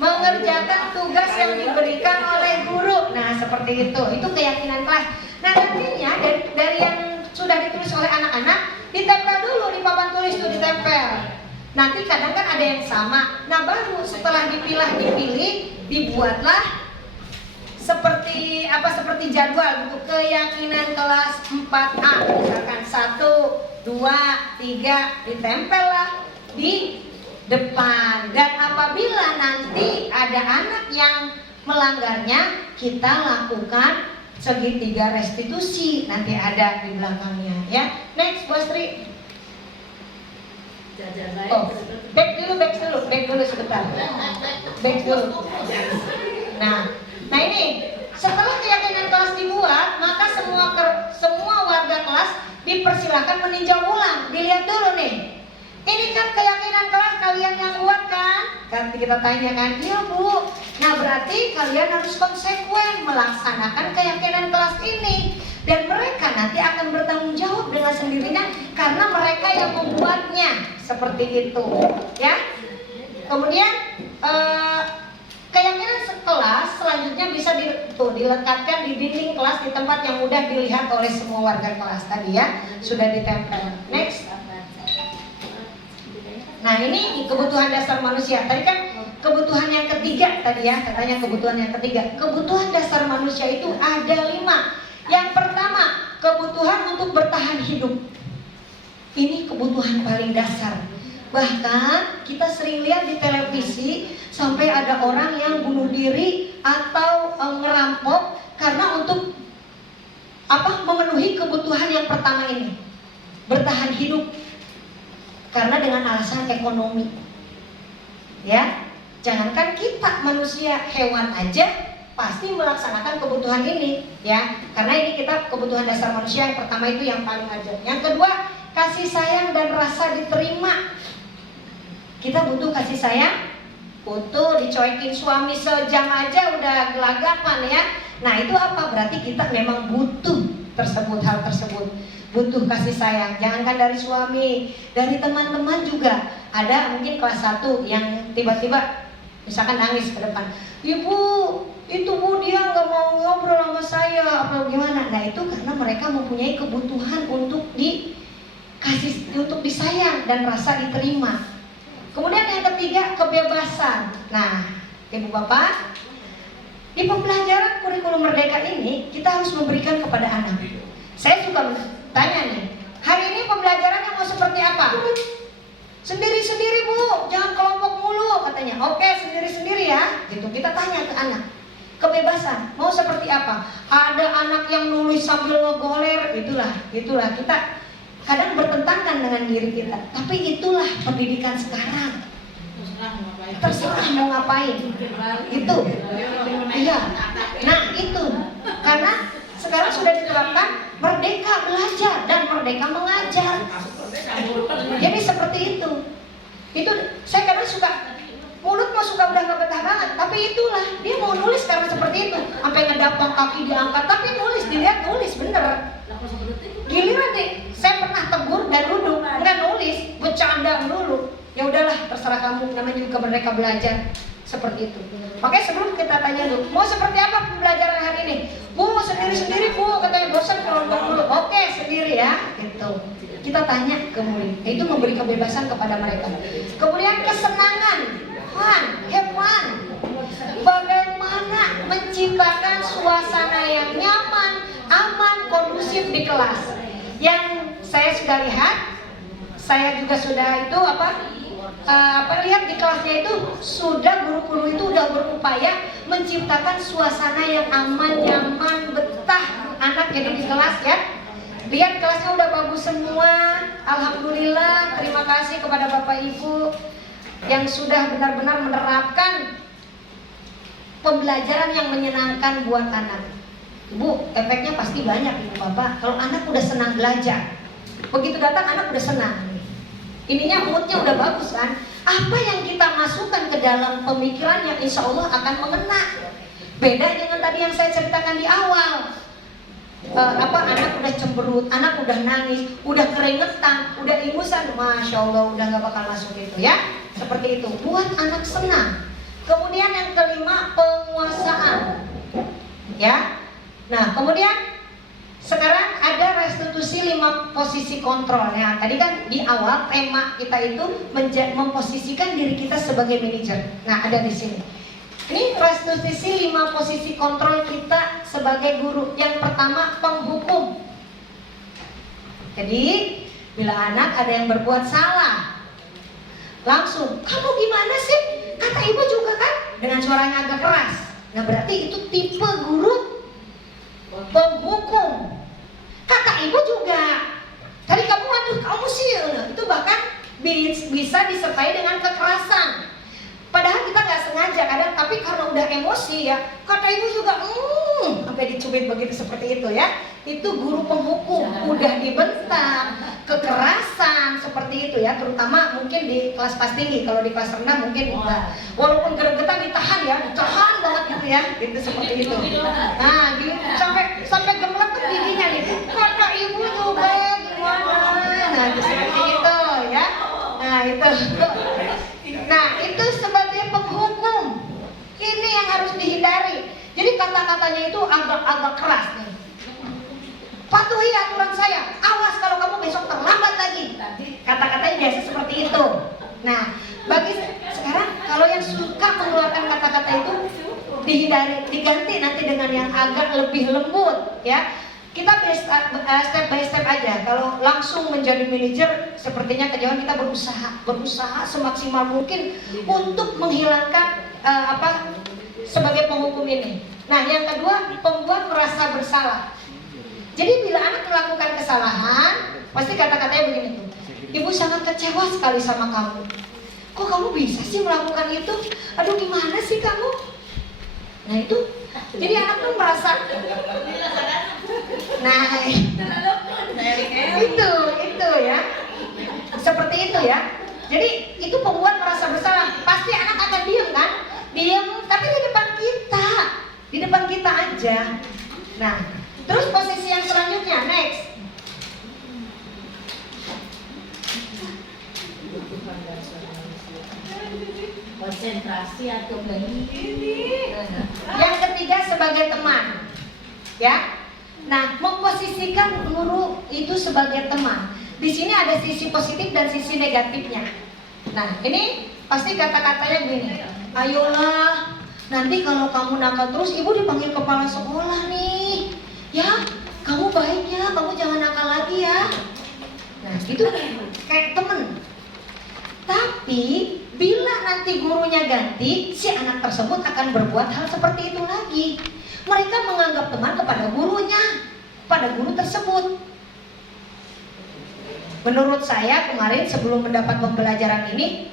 Mengerjakan tugas yang diberikan oleh guru. Nah, seperti itu. Itu keyakinan kelas. Nah, nantinya dari yang sudah ditulis oleh anak-anak, ditempel dulu di papan tulis itu, ditempel. Nanti kadang kan ada yang sama. Nah, baru setelah dipilih, dibuatlah seperti jadwal gitu. Keyakinan kelas 4A, misalkan 1, 2, 3, ditempel lah di depan. Dan apabila nanti ada anak yang melanggarnya, kita lakukan segitiga restitusi, nanti ada di belakangnya ya. Next, Bu Astri. Oh, back dulu sebentar. Back dulu. Nah ini setelah keyakinan kelas dibuat, maka semua warga kelas dipersilakan meninjau ulang. Dilihat dulu nih. Ini kan keyakinan kelas kalian yang buat kan? Nanti kita tanya kan, iya Bu. Nah berarti kalian harus konsekuen melaksanakan keyakinan kelas ini. Dan mereka nanti akan bertanggung jawab dengan sendirinya karena mereka yang membuatnya. Seperti itu ya. Kemudian keyakinan kelas selanjutnya bisa dilekatkan di dinding kelas di tempat yang mudah dilihat oleh semua warga kelas tadi ya. Sudah ditempel. Next. Nah ini kebutuhan dasar manusia. Tadi kan kebutuhan yang ketiga tadi ya, katanya kebutuhan yang ketiga. Kebutuhan dasar manusia itu ada 5. Yang pertama, kebutuhan untuk bertahan hidup. Ini kebutuhan paling dasar. Bahkan kita sering lihat di televisi sampai ada orang yang bunuh diri atau ngerampok karena untuk memenuhi kebutuhan yang pertama ini, bertahan hidup. Karena dengan alasan ekonomi. Ya, jangankan kita manusia, hewan aja pasti melaksanakan kebutuhan ini, ya. Karena ini kita kebutuhan dasar manusia yang pertama itu yang paling aja. Yang kedua, kasih sayang dan rasa diterima. Kita butuh kasih sayang, butuh dicuekin suami sejam aja udah gelagapan ya. Nah, itu apa? Berarti kita memang butuh hal tersebut. Butuh kasih sayang, jangankan dari suami, dari teman-teman juga. Ada mungkin kelas 1 yang tiba-tiba misalkan nangis ke depan, Ibu, itu Bu dia nggak mau ngobrol sama saya, apa gimana? Nah itu karena mereka mempunyai kebutuhan untuk dikasih, untuk disayang dan rasa diterima. Kemudian yang ketiga, kebebasan. Nah, Ibu Bapak, di pembelajaran kurikulum merdeka ini kita harus harus memberikan kepada anak. Saya suka tanya nih, hari ini pembelajarannya mau seperti apa? Sendiri-sendiri Bu, jangan kelompok mulu katanya. Oke, sendiri-sendiri ya. Gitu. Kita tanya ke anak. Kebebasan, mau seperti apa? Ada anak yang nulis sambil ngegoler, itulah kita kadang bertentangan dengan diri kita. Tapi itulah pendidikan sekarang. Terserah mau ngapain. Itu. Iya. Nah, itu. Karena sekarang sudah diterapkan merdeka belajar dan merdeka mengajar. Jadi seperti itu. Itu saya kadang suka mulut mau suka udah nggak betah banget, tapi itulah dia mau nulis karena seperti itu, sampai ngedapang kaki diangkat, tapi nulis, dilihat nulis bener. Giliran deh, saya pernah tegur dan duduk, nggak nulis, bercanda dulu. Ya udahlah, terserah kamu, namanya juga mereka belajar seperti itu. Makanya sebelum kita tanya dulu, mau seperti apa pembelajaran hari ini? Bu, sendiri-sendiri Bu, katanya bosan kelompok dulu. Oke, sendiri ya, gitu. Kita tanya ke murid, itu memberi kebebasan kepada mereka. Kemudian kesenangan. Have fun. Bagaimana menciptakan suasana yang nyaman, aman, kondusif di kelas. Yang saya sudah lihat, saya juga sudah itu lihat di kelasnya itu sudah guru-guru itu udah berupaya menciptakan suasana yang aman, nyaman, betah anak jadi di kelas ya. Lihat kelasnya udah bagus semua. Alhamdulillah, terima kasih kepada Bapak Ibu yang sudah benar-benar menerapkan pembelajaran yang menyenangkan buat anak. Bu, efeknya pasti banyak Ibu Bapak. Kalau anak udah senang belajar, begitu datang anak udah senang. Ininya moodnya udah bagus kan. Apa yang kita masukkan ke dalam pemikirannya insya Allah akan mengena. Beda dengan tadi yang saya ceritakan di awal. Anak udah cemberut, anak udah nangis, udah keringetan, udah ingusan, masya Allah udah nggak bakal masuk itu ya. Seperti itu, buat anak senang. Kemudian yang kelima, penguasaan. Ya. Nah, kemudian sekarang ada restitusi 5 posisi kontrol. Ya, tadi kan di awal tema kita itu memposisikan diri kita sebagai manajer. Nah, ada di sini. Ini restitusi 5 posisi kontrol kita sebagai guru. Yang pertama, penghukum. Jadi, bila anak ada yang berbuat salah, langsung, kamu gimana sih? Kata ibu juga kan? Dengan suaranya agak keras. Nah, berarti itu tipe guru penghukum. Kata ibu juga, tadi kamu kamu sih. Itu bahkan bisa disertai dengan kekerasan. Padahal kita nggak sengaja kadang, tapi karena udah emosi ya, kata ibu juga, sampai dicubit begitu seperti itu ya. Itu guru penghukum, udah dibentak, kekerasan seperti itu ya. Terutama mungkin di kelas tinggi, kalau di kelas rendah mungkin enggak. Walaupun gregetan ditahan ya, ditahan banget gitu ya, itu seperti itu. Nah, gitu, sampai gemelet tuh giginya nih. Kata ibu juga gimana? Nah, seperti itu ya. Nah, itu. Nah, itu sebagai penghukum. Ini yang harus dihindari. Jadi kata-katanya itu agak keras nih. Patuhi aturan saya. Awas kalau kamu besok terlambat lagi. Kata-katanya biasa seperti itu. Nah, bagi sekarang kalau yang suka mengeluarkan kata-kata itu dihindari, diganti nanti dengan yang agak lebih lembut ya. Kita step by step aja. Kalau langsung menjadi manajer, sepertinya kejauhan kita berusaha semaksimal mungkin untuk menghilangkan sebagai penghukum ini. Nah, yang kedua, pembuat merasa bersalah. Jadi bila anak melakukan kesalahan, pasti kata-katanya begini tuh. Ibu sangat kecewa sekali sama kamu. Kok kamu bisa sih melakukan itu? Aduh, gimana sih kamu? Nah, itu. Jadi anak tuh merasa. Nah, itu ya. Seperti itu ya. Jadi itu pembuat merasa bersalah. Pasti anak akan diam kan? Diam, tapi di depan kita. Di depan kita aja. Nah, terus posisi yang selanjutnya, next. Konsentrasi atau Yang ketiga sebagai teman. Ya. Nah, memposisikan guru itu sebagai teman. Di sini ada sisi positif dan sisi negatifnya. Nah, ini pasti kata-katanya begini. Ayolah, nanti kalau kamu nakal terus, ibu dipanggil kepala sekolah nih. ya kamu baik ya, kamu jangan nakal lagi ya. Nah itu kayak temen. Tapi bila nanti gurunya ganti, si anak tersebut akan berbuat hal seperti itu lagi. Mereka menganggap teman kepada gurunya, pada guru tersebut. Menurut saya kemarin sebelum mendapat pembelajaran ini,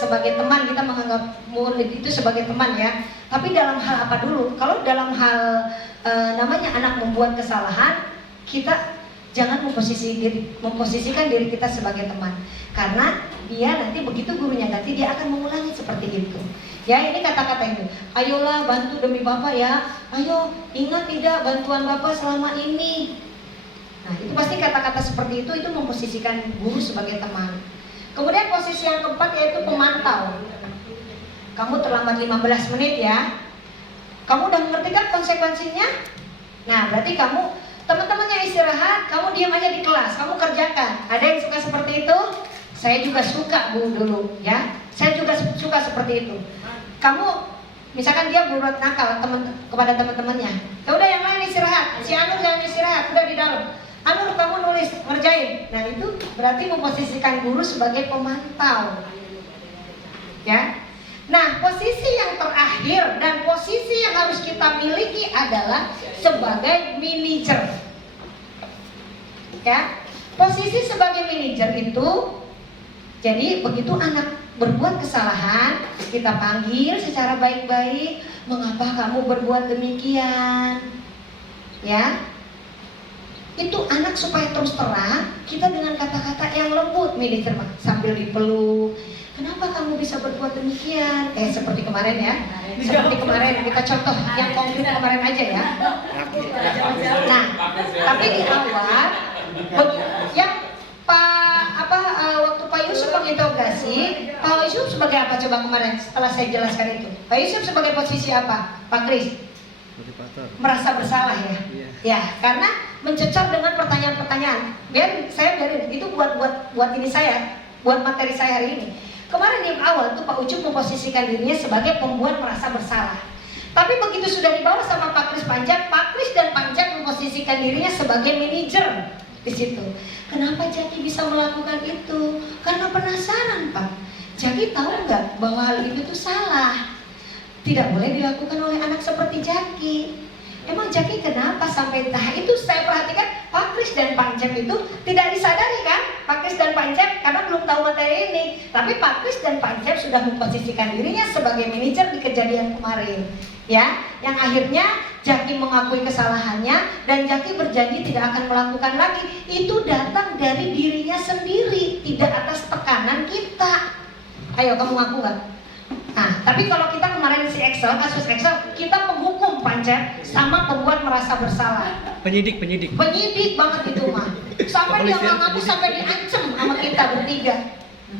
sebagai teman kita menganggap murid itu sebagai teman ya. Tapi dalam hal apa dulu? Kalau dalam hal namanya anak membuat kesalahan, kita jangan memposisikan diri kita sebagai teman. Karena dia nanti begitu gurunya ganti, dia akan mengulangi seperti itu. Ya ini kata-kata itu. Ayolah bantu demi Bapak ya. Ayo ingat tidak bantuan Bapak selama ini. Nah itu pasti kata-kata seperti itu memposisikan guru sebagai teman. Kemudian posisi yang keempat yaitu pemantau. Kamu terlambat 15 menit ya. Kamu udah mengerti kan konsekuensinya? Nah berarti kamu, teman-temannya istirahat, kamu diam aja di kelas, kamu kerjakan. Ada yang suka seperti itu? Saya juga suka Bu dulu ya. Saya juga suka seperti itu. Kamu misalkan dia berbuat nakal kepada teman-temannya, ya udah yang lain istirahat, si Anur jangan istirahat, udah di dalam. Anur kamu nulis, ngerjain. Nah itu berarti memposisikan guru sebagai pemantau. Ya. Nah posisi yang terakhir dan posisi yang harus kita miliki adalah sebagai manajer. Ya. Posisi sebagai manajer itu, jadi begitu anak berbuat kesalahan, kita panggil secara baik-baik, mengapa kamu berbuat demikian? Ya. Itu anak supaya terus terang, kita dengan kata-kata yang lembut, manajer sambil dipeluk. Kenapa kamu bisa berbuat demikian? Seperti kemarin ya. Seperti kemarin kita contoh yang konkret kemarin aja ya. Nah, tapi di awal yang waktu Pak Yusuf menginterogasi, Pak Yusuf sebagai apa coba kemarin setelah saya jelaskan itu? Pak Yusuf sebagai posisi apa? Pak Kris? Merasa bersalah ya? Ya, karena mencecar dengan pertanyaan-pertanyaan. Biarin itu buat ini saya, buat materi saya hari ini. Kemarin di awal tuh Pak Ucup memposisikan dirinya sebagai pembuat merasa bersalah. Tapi begitu sudah dibawa sama Pak Kris Panjak, Pak Kris dan Panjak memposisikan dirinya sebagai manajer di situ. Kenapa Jaki bisa melakukan itu? Karena penasaran Pak. Jaki tahu nggak bahwa hal itu tuh salah? Tidak boleh dilakukan oleh anak seperti Jaki. Emang Jaki kenapa sampai itu saya perhatikan Pak Kris dan Pak Jep itu tidak disadari kan? Pak Kris dan Pak Jep karena belum tahu materi ini. Tapi Pak Kris dan Pak Jep sudah memposisikan dirinya sebagai manajer di kejadian kemarin. Ya, yang akhirnya Jaki mengakui kesalahannya dan Jaki berjanji tidak akan melakukan lagi. Itu datang dari dirinya sendiri, tidak atas tekanan kita. Ayo kamu ngaku nggak? Nah, tapi kalau kita kemarin si kasus Excel, kita menghukum Panjat sama pembuat merasa bersalah. Penyidik banget itu mah. Sampai dia nggak ngaku, sampai diancam sama kita bertiga.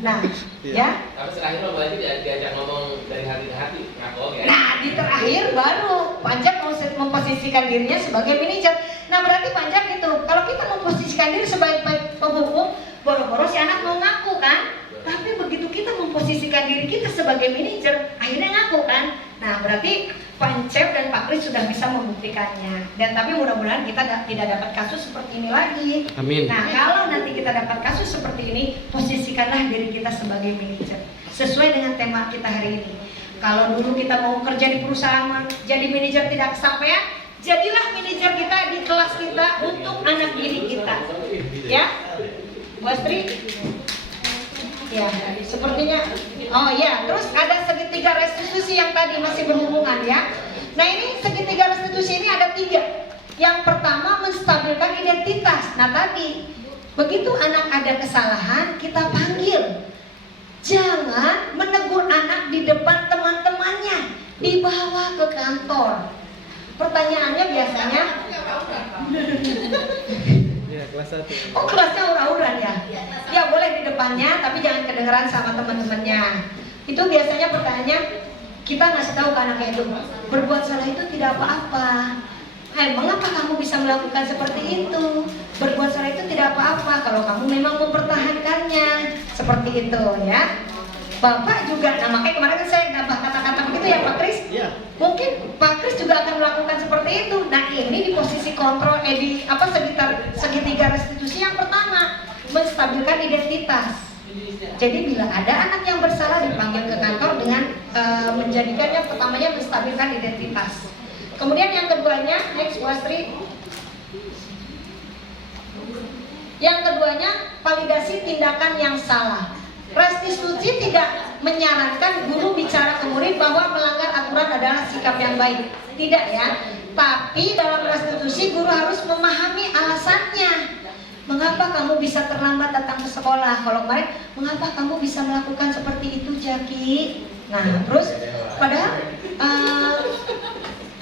Nah, ya. Tapi terakhir lo berarti diajak ngomong dari hati ke hati, ngaku ya. Nah, di terakhir baru Panjat memposisikan dirinya sebagai manajer. Nah, berarti Panjat gitu. Kalau kita memposisikan diri sebagai penghukum, boro-boro si anak mau ngaku kan? Tapi begitu kita memposisikan diri kita sebagai manajer, akhirnya ngaku kan? Nah berarti Pak Cep dan Pak Kris sudah bisa membuktikannya. Dan tapi mudah-mudahan kita tidak dapat kasus seperti ini lagi. Amin. Nah kalau nanti kita dapat kasus seperti ini, posisikanlah diri kita sebagai manajer sesuai dengan tema kita hari ini. Kalau dulu kita mau kerja di perusahaan jadi manajer tidak kesampaian, jadilah manajer kita di kelas kita untuk anak didik kita. Ya, Bu Astri? Ya, sepertinya. Oh ya, terus ada segitiga restitusi yang tadi masih berhubungan ya. Nah ini segitiga restitusi ini ada 3. Yang pertama menstabilkan identitas. Nah tadi begitu anak ada kesalahan kita panggil. Jangan menegur anak di depan teman-temannya, dibawa ke kantor. Pertanyaannya biasanya kelas 1. Oh kelasnya aura-auran ya? Ya boleh di depannya tapi jangan kedengeran sama teman-temannya. Itu biasanya pertanyaannya kita ngasih tahu ke anaknya itu, berbuat salah itu tidak apa-apa. Mengapa kamu bisa melakukan seperti itu? Berbuat salah itu tidak apa-apa kalau kamu memang mempertahankannya. Seperti itu ya. Bapak juga, nah makanya kemarin saya nambah kata-kata begitu ya Pak Kris? Iya. Mungkin Pak Kris juga akan melakukan seperti itu. Nah ini di posisi kontrol, segitiga restitusi yang pertama, menstabilkan identitas. Jadi bila ada anak yang bersalah dipanggil ke kantor dengan menjadikannya pertamanya menstabilkan identitas. Kemudian yang keduanya, next Bu Astri. Yang keduanya, validasi tindakan yang salah. Restitusi tidak menyarankan guru bicara ke murid bahwa melanggar aturan adalah sikap yang baik. Tidak ya. Tapi dalam restitusi guru harus memahami alasannya. Mengapa kamu bisa terlambat datang ke sekolah? Kalau kemarin, mengapa kamu bisa melakukan seperti itu, Jaki? Nah, terus padahal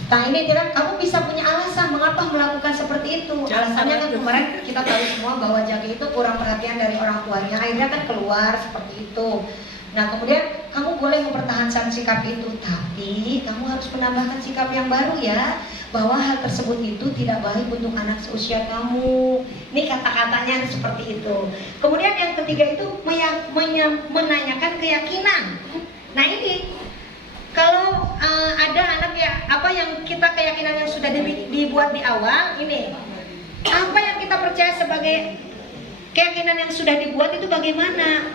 nah ini kan kamu bisa punya alasan mengapa melakukan seperti itu. Alasannya kan kemarin kita tahu semua bahwa Jaki itu kurang perhatian dari orang tuanya, akhirnya kan keluar seperti itu. Nah kemudian kamu boleh mempertahankan sikap itu, tapi kamu harus menambahkan sikap yang baru ya, bahwa hal tersebut itu tidak baik untuk anak seusia kamu. Ini kata-katanya seperti itu. Kemudian yang ketiga itu menanyakan keyakinan. Nah ini kalau ada anak yang kita keyakinan yang sudah dibuat di awal ini, apa yang kita percaya sebagai keyakinan yang sudah dibuat itu bagaimana?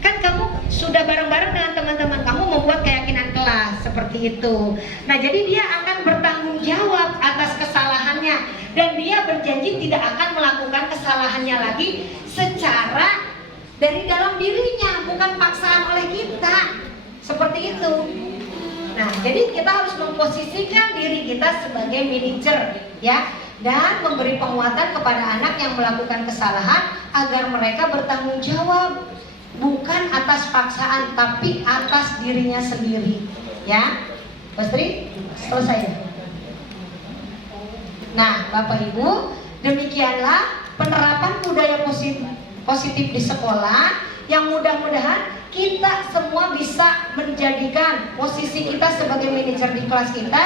Kan kamu sudah bareng-bareng dengan teman-teman kamu membuat keyakinan kelas seperti itu. Nah jadi dia akan bertanggung jawab atas kesalahannya dan dia berjanji tidak akan melakukan kesalahannya lagi secara dari dalam dirinya, bukan paksaan oleh kita. Seperti itu. Nah, jadi kita harus memposisikan diri kita sebagai manajer, ya, dan memberi penguatan kepada anak yang melakukan kesalahan agar mereka bertanggung jawab, bukan atas paksaan, tapi atas dirinya sendiri, ya. Pastri, selesai. Nah, Bapak Ibu, demikianlah penerapan budaya positif di sekolah yang mudah-mudahan kita semua bisa menjadikan posisi kita sebagai manajer di kelas kita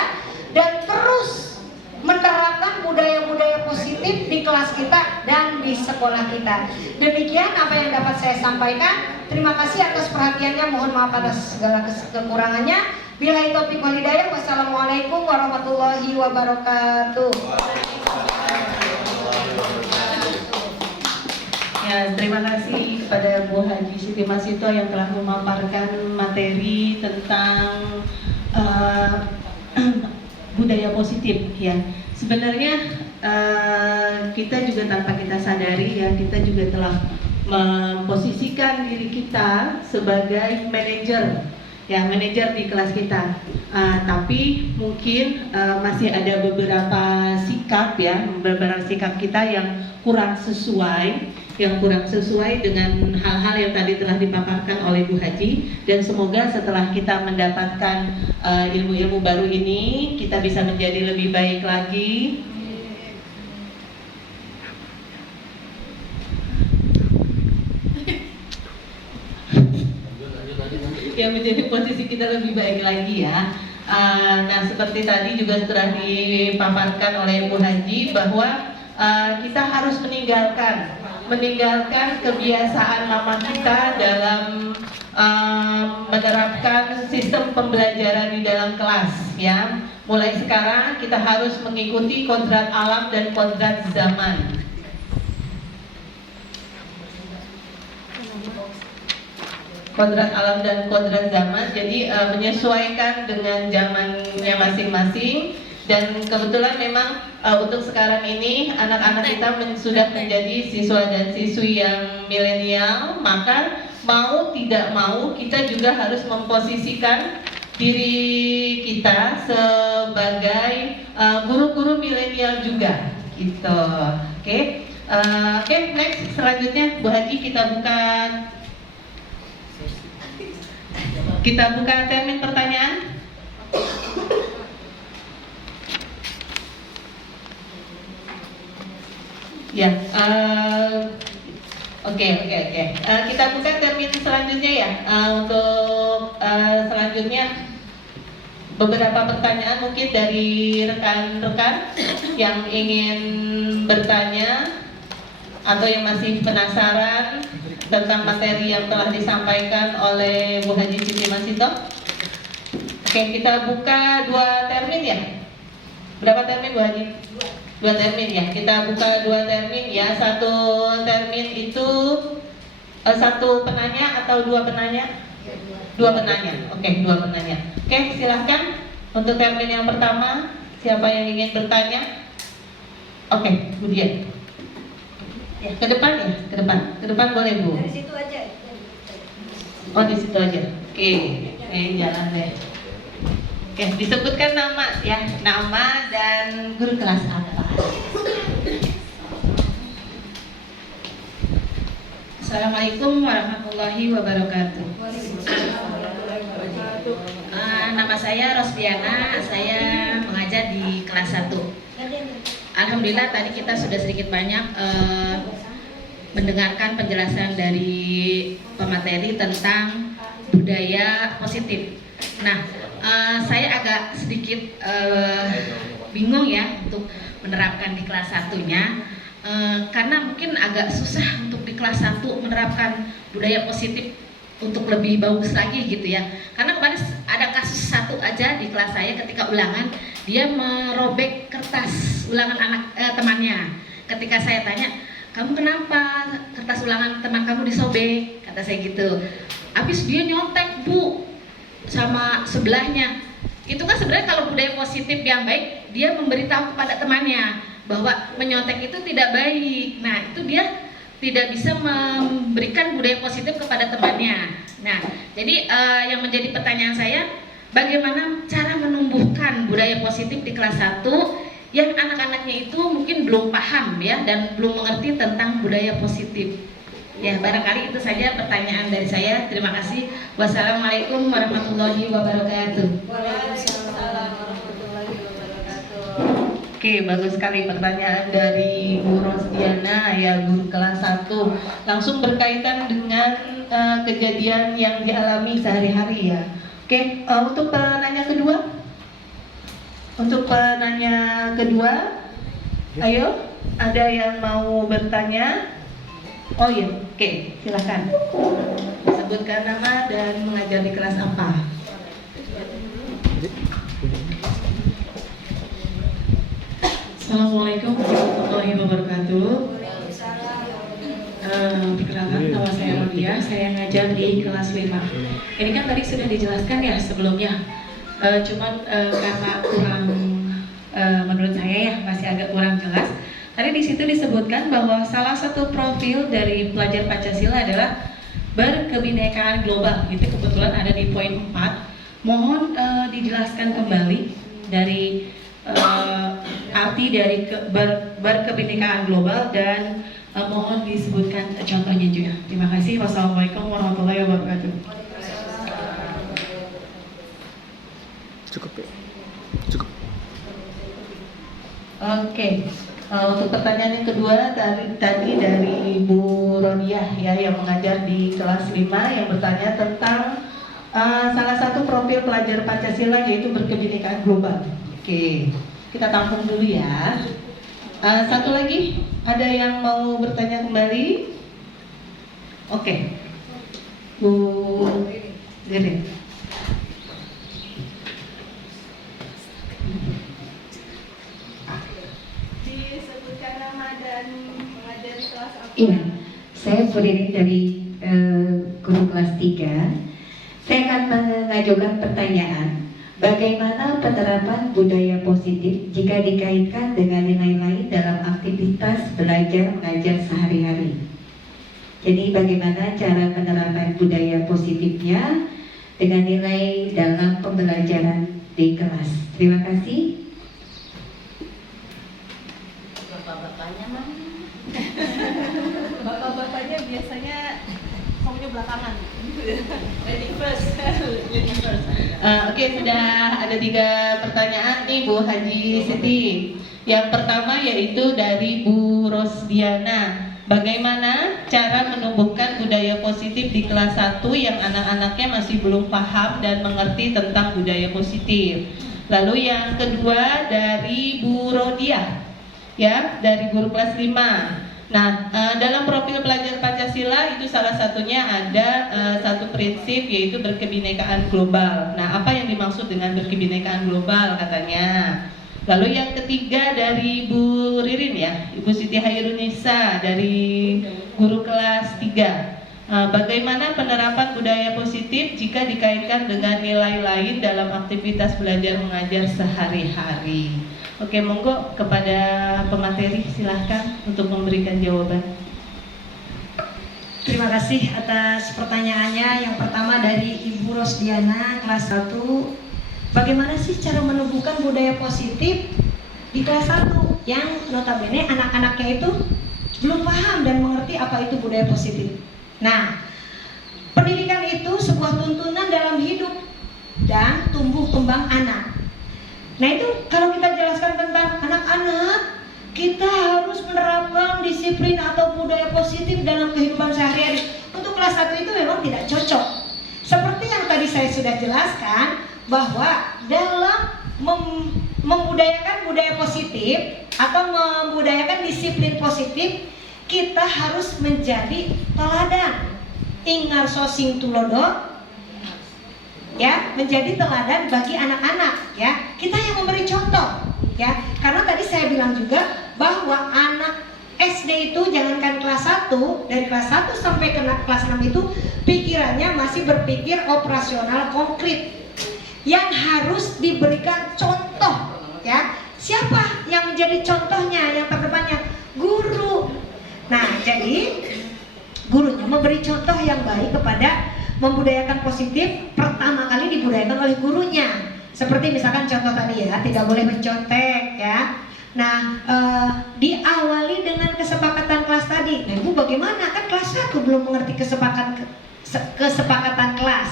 dan terus menerapkan budaya-budaya positif di kelas kita dan di sekolah kita. Demikian apa yang dapat saya sampaikan. Terima kasih atas perhatiannya. Mohon maaf atas segala kekurangannya. Billahi taufiq wal hidayah. Wassalamualaikum warahmatullahi wabarakatuh. Ya, terima kasih kepada Bu Haji Siti Masito yang telah memaparkan materi tentang budaya positif ya. Sebenarnya kita juga tanpa kita sadari ya, kita juga telah memposisikan diri kita sebagai manajer ya, manajer di kelas kita. Tapi mungkin masih ada beberapa sikap ya, beberapa sikap kita yang kurang sesuai dengan hal-hal yang tadi telah dipaparkan oleh Bu Haji, dan semoga setelah kita mendapatkan ilmu-ilmu baru ini kita bisa menjadi lebih baik lagi. Ya, menjadi posisi kita lebih baik lagi ya. Nah, seperti tadi juga sudah dipaparkan oleh Bu Haji bahwa kita harus meninggalkan kebiasaan lama kita dalam menerapkan sistem pembelajaran di dalam kelas ya. Mulai sekarang kita harus mengikuti kodrat alam dan kodrat zaman. Kodrat alam dan kodrat zaman, jadi menyesuaikan dengan zamannya masing-masing. Dan kebetulan memang untuk sekarang ini anak-anak kita sudah menjadi siswa dan siswi yang milenial, maka mau tidak mau kita juga harus memposisikan diri kita sebagai guru-guru milenial juga gitu. Oke, next selanjutnya Bu Haji kita buka termin pertanyaan. Ya, oke. Kita buka termin selanjutnya ya. Untuk selanjutnya beberapa pertanyaan mungkin dari rekan-rekan yang ingin bertanya atau yang masih penasaran tentang materi yang telah disampaikan oleh Bu Haji Siti Masito. Oke, kita buka 2 termin ya. Berapa termin Bu Haji? 2 termin ya. Kita buka 2 termin ya. 1 termin itu 1 penanya atau 2 penanya? 2 penanya. Oke, 2 penanya. Oke, silahkan untuk termin yang pertama. Siapa yang ingin bertanya? Oke, Bu Dian. Ya, ke depan ya, ke depan. Ke depan boleh Bu. Dari situ aja. Oh, di situ aja. Oke, jalan deh. Oke, disebutkan nama ya, nama dan guru kelas apa. Assalamualaikum warahmatullahi wabarakatuh. Nama saya Rosdiana, saya mengajar di kelas 1. Alhamdulillah tadi kita sudah sedikit banyak mendengarkan penjelasan dari pemateri tentang budaya positif. Nah, saya agak sedikit bingung ya untuk menerapkan di kelas 1-nya. Karena mungkin agak susah untuk di kelas 1 menerapkan budaya positif untuk lebih bagus lagi gitu ya. Karena kemarin ada kasus satu aja di kelas saya ketika ulangan, dia merobek kertas ulangan temannya. Ketika saya tanya, kamu kenapa kertas ulangan teman kamu disobek? Kata saya gitu. Habis dia nyontek Bu sama sebelahnya. Itu kan sebenarnya kalau budaya positif yang baik, dia memberitahu kepada temannya bahwa menyontek itu tidak baik. Nah, itu dia tidak bisa memberikan budaya positif kepada temannya. Nah, jadi yang menjadi pertanyaan saya, bagaimana cara menumbuhkan budaya positif di kelas 1 yang anak-anaknya itu mungkin belum paham ya dan belum mengerti tentang budaya positif. Ya, barangkali itu saja pertanyaan dari saya. Terima kasih. Wassalamualaikum warahmatullahi wabarakatuh. Oke, bagus sekali pertanyaan dari Bu Rosdiana ya, guru kelas 1. Langsung berkaitan dengan kejadian yang dialami sehari-hari ya. Oke, untuk penanya kedua? Untuk penanya kedua, ayo, ada yang mau bertanya? Oh iya, oke, silakan. Sebutkan nama dan mengajar di kelas apa? Assalamualaikum warahmatullahi wabarakatuh. Perkenalkan, nama saya Rodia, saya ngajar di kelas 5. Ini kan tadi sudah dijelaskan ya sebelumnya, cuman karena kurang, menurut saya ya masih agak kurang jelas. Tadi di situ disebutkan bahwa salah satu profil dari pelajar Pancasila adalah berkebinekaan global. Itu kebetulan ada di poin 4. Mohon dijelaskan kembali dari arti dari berkebinekaan global dan mohon disebutkan contohnya juga. Terima kasih. Wassalamualaikum warahmatullahi wabarakatuh. Cukup ya? Cukup. Oke, untuk pertanyaan yang kedua tadi dari Bu Rodiah ya, yang mengajar di kelas 5, yang bertanya tentang salah satu profil pelajar Pancasila yaitu berkebinekaan global. Oke, kita tampung dulu ya. Satu lagi, ada yang mau bertanya kembali? Oke, Bu Ririn. Disebutkan nama dan mengajar di kelas apa? Iya, saya Bu Ririn dari guru kelas 3. Saya akan mengajukan pertanyaan. Bagaimana penerapan budaya positif jika dikaitkan dengan nilai-nilai dalam aktivitas belajar mengajar sehari-hari? Jadi bagaimana cara penerapan budaya positifnya dengan nilai dalam pembelajaran di kelas? Terima kasih. Bapak-bapaknya mah. Bapak-bapaknya biasanya ngomongnya belakangan. Ready first. Oke, sudah ada 3 pertanyaan nih Bu Haji Siti. Yang pertama yaitu dari Bu Rosdiana. Bagaimana cara menumbuhkan budaya positif di kelas 1 yang anak-anaknya masih belum paham dan mengerti tentang budaya positif. Lalu yang kedua dari Bu Rodiah, ya, dari guru kelas 5. Nah, dalam profil pelajar Pancasila itu salah satunya ada satu prinsip yaitu berkebinekaan global. Nah, apa yang dimaksud dengan berkebinekaan global katanya? Lalu yang ketiga dari Bu Ririn ya, Ibu Siti Hairunisa dari guru kelas 3. Bagaimana penerapan budaya positif jika dikaitkan dengan nilai lain dalam aktivitas belajar mengajar sehari-hari? Oke, monggo kepada pemateri silahkan untuk memberikan jawaban. Terima kasih atas pertanyaannya. Yang pertama dari Ibu Rosdiana kelas 1. Bagaimana sih cara menumbuhkan budaya positif di kelas 1 yang notabene anak-anaknya itu belum paham dan mengerti apa itu budaya positif. Nah, pendidikan itu sebuah tuntunan dalam hidup dan tumbuh kembang anak. Nah, itu kalau kita jelaskan tentang anak-anak, kita harus menerapkan disiplin atau budaya positif dalam kehidupan sehari-hari. Untuk kelas 1 itu memang tidak cocok. Seperti yang tadi saya sudah jelaskan, bahwa dalam membudayakan budaya positif atau membudayakan disiplin positif, kita harus menjadi teladan. Ingar sosing tulodo, ya, menjadi teladan bagi anak-anak, ya. Kita yang memberi contoh, ya. Karena tadi saya bilang juga bahwa anak SD itu jangankan kelas 1, dari kelas 1 sampai ke kelas 6 itu pikirannya masih berpikir operasional konkret yang harus diberikan contoh, ya. Siapa yang menjadi contohnya yang terdepannya? Guru. Nah, jadi gurunya memberi contoh yang baik kepada membudayakan positif, pertama kali dibudayakan oleh gurunya. Seperti misalkan contoh tadi ya, tidak boleh mencontek ya. Nah, diawali dengan kesepakatan kelas tadi. Nah, Ibu bagaimana? Kan kelas 1 belum mengerti kesepakatan kelas.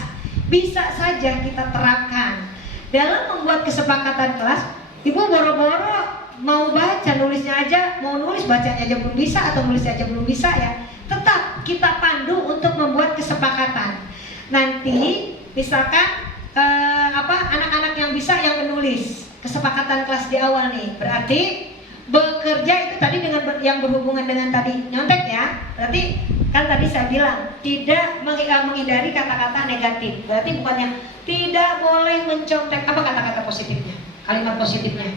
Bisa saja kita terapkan dalam membuat kesepakatan kelas. Ibu boro-boro mau baca, nulisnya aja, mau nulis bacanya aja belum bisa atau nulisnya aja belum bisa ya. Tetap kita pandu untuk membuat kesepakatan. Nanti misalkan anak-anak yang bisa yang menulis kesepakatan kelas di awal nih, berarti bekerja itu tadi dengan yang berhubungan dengan tadi nyontek ya. Berarti kan tadi saya bilang tidak menghindari kata-kata negatif. Berarti bukannya tidak boleh mencontek. Apa kata-kata positifnya? Kalimat positifnya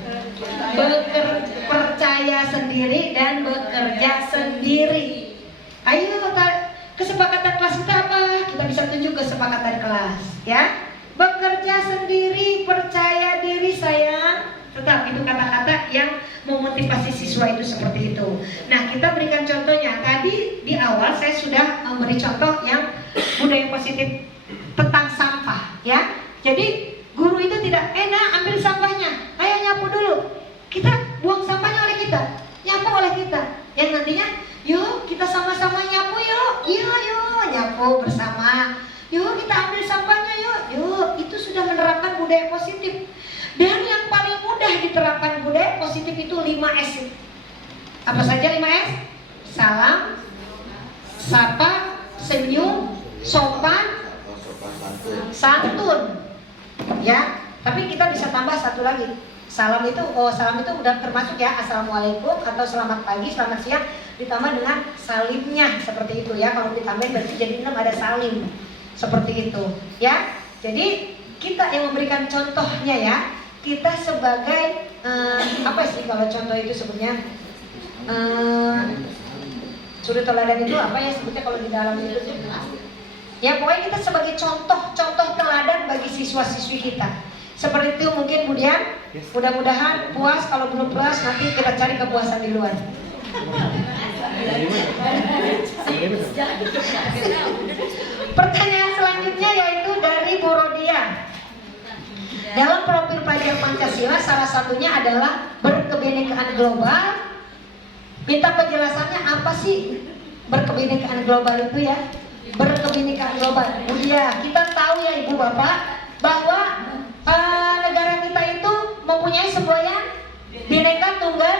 percaya sendiri dan bekerja sendiri. Ayo, kesepakatan kelas kita apa? Kita bisa tunjuk kesepakatan kelas ya. Bekerja sendiri, percaya diri sayang. Tetap itu kata-kata yang memotivasi siswa itu seperti itu. Nah, kita berikan contohnya. Tadi di awal saya sudah memberi contoh yang budaya positif tentang sampah ya. Jadi guru itu tidak ambil sampahnya, ayo nyapu dulu. Kita buang sampahnya oleh kita, nyapu oleh kita. Yang nantinya, yuk kita sama-sama nyapu yuk. Iya yuk, nyapu bersama. Yuk kita ambil sampahnya yuk. Yuk, itu sudah menerapkan budaya positif. Dan yang paling mudah diterapkan budaya positif itu 5S. Apa saja 5S? Salam, sapa, senyum, sopan, santun. Ya, tapi kita bisa tambah satu lagi. Salam itu udah termasuk ya. Assalamualaikum atau selamat pagi, selamat siang, ditambah dengan salimnya seperti itu ya. Kalau ditambahin berarti jadi 6 ada salim. Seperti itu ya. Jadi kita yang memberikan contohnya ya. Kita sebagai apa sih kalau contoh itu sebutnya suri teladan itu apa ya sebutnya kalau di dalam itu ya, pokoknya kita sebagai contoh teladan bagi siswa-siswi kita. Seperti itu mungkin kemudian mudah-mudahan puas. Kalau belum puas nanti kita cari kepuasan di luar. Pertanyaan selanjutnya yaitu dari Bu Rodia. Dalam profil pelajar Pancasila salah satunya adalah berkebinekaan global. Minta penjelasannya apa sih berkebinekaan global itu ya? Berkebinekaan global. Ya, kita tahu ya Ibu Bapak bahwa negara kita itu mempunyai semboyan Bhinneka Tunggal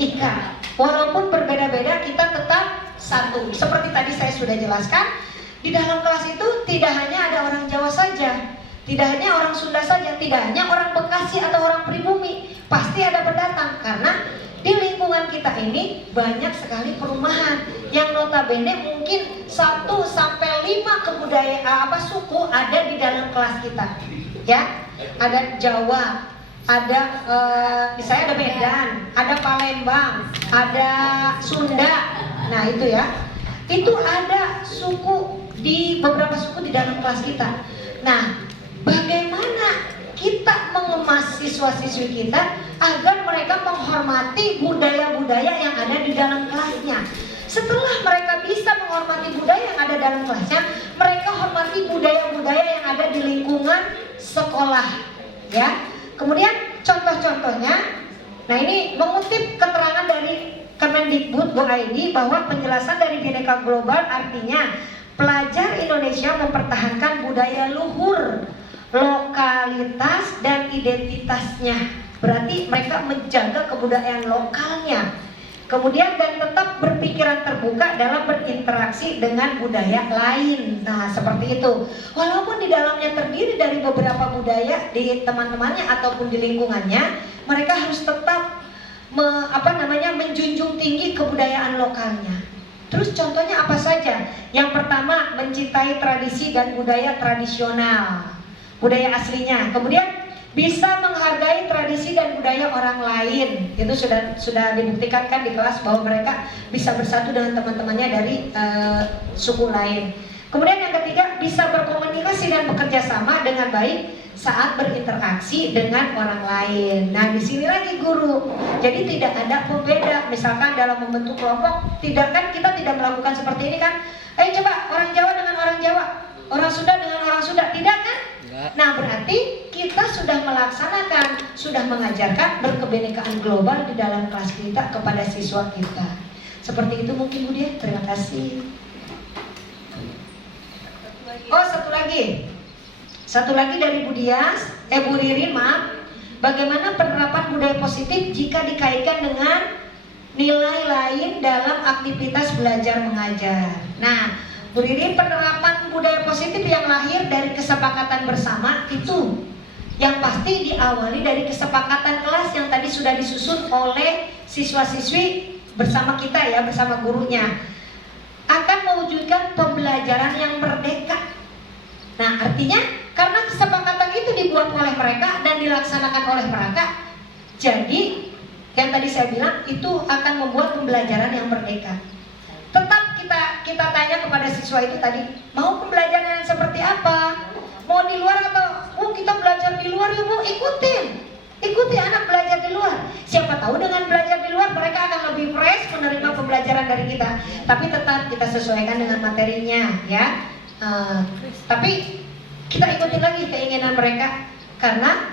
Ika. Walaupun berbeda-beda kita tetap satu. Seperti tadi saya sudah jelaskan, di dalam kelas itu tidak hanya ada orang Jawa saja, tidak hanya orang Sunda saja, tidak hanya orang Bekasi atau orang pribumi, pasti ada pendatang karena di lingkungan kita ini banyak sekali perumahan yang notabene mungkin 1 sampai 5 kebudayaan suku ada di dalam kelas kita. Ya, ada Jawa, ada misalnya ada Medan, ada Palembang, ada Sunda. Nah, itu ya. Itu ada suku di beberapa suku di dalam kelas kita. Nah, bagaimana kita mengemas siswa-siswi kita agar mereka menghormati budaya-budaya yang ada di dalam kelasnya. Setelah mereka bisa menghormati budaya yang ada dalam kelasnya, mereka hormati budaya-budaya yang ada di lingkungan sekolah, ya. Kemudian contoh-contohnya, nah ini mengutip keterangan dari Kemendikbud.go.id bahwa penjelasan dari Bhinneka Global artinya pelajar Indonesia mempertahankan budaya luhur, lokalitas dan identitasnya. Berarti mereka menjaga kebudayaan lokalnya. Kemudian dan tetap berpikiran terbuka dalam berinteraksi dengan budaya lain. Nah, seperti itu. Walaupun di dalamnya terdiri dari beberapa budaya di teman-temannya ataupun di lingkungannya, mereka harus tetap menjunjung tinggi kebudayaan lokalnya. Terus contohnya apa saja? Yang pertama, mencintai tradisi dan budaya tradisional, budaya aslinya. Kemudian bisa menghargai tradisi dan budaya orang lain. Itu sudah dibuktikan kan di kelas bahwa mereka bisa bersatu dengan teman-temannya dari suku lain. Kemudian yang ketiga, bisa berkomunikasi dan bekerja sama dengan baik saat berinteraksi dengan orang lain. Nah, di sini lagi guru. Jadi tidak ada pembeda. Misalkan dalam membentuk kelompok, kita tidak melakukan seperti ini kan. Ayo coba orang Jawa dengan orang Jawa, orang Sunda dengan orang Sunda, tidak kan? Nah, berarti kita sudah melaksanakan, sudah mengajarkan berkebinekaan global di dalam kelas kita kepada siswa kita. Seperti itu mungkin Bu Dia. Terima kasih. Oh, satu lagi dari Bu Ririn, maaf. Bagaimana penerapan budaya positif jika dikaitkan dengan nilai lain dalam aktivitas belajar mengajar? Nah, Bu Ririn, penerapan budaya positif yang lahir dari kesepakatan bersama itu yang pasti diawali dari kesepakatan kelas yang tadi sudah disusun oleh siswa-siswi bersama kita ya, bersama gurunya, akan mewujudkan pembelajaran yang merdeka. Nah, artinya karena kesepakatan itu dibuat oleh mereka dan dilaksanakan oleh mereka, jadi yang tadi saya bilang itu akan membuat pembelajaran yang merdeka. Tetap kita tanya kepada siswa itu tadi, mau pembelajaran yang seperti apa? Mau di luar atau kita belajar di luar ya Bu? Ikuti anak belajar di luar. Siapa tahu dengan belajar di luar mereka akan lebih fresh menerima pembelajaran dari kita. Tapi tetap kita sesuaikan dengan materinya ya. Tapi kita ikuti lagi keinginan mereka, karena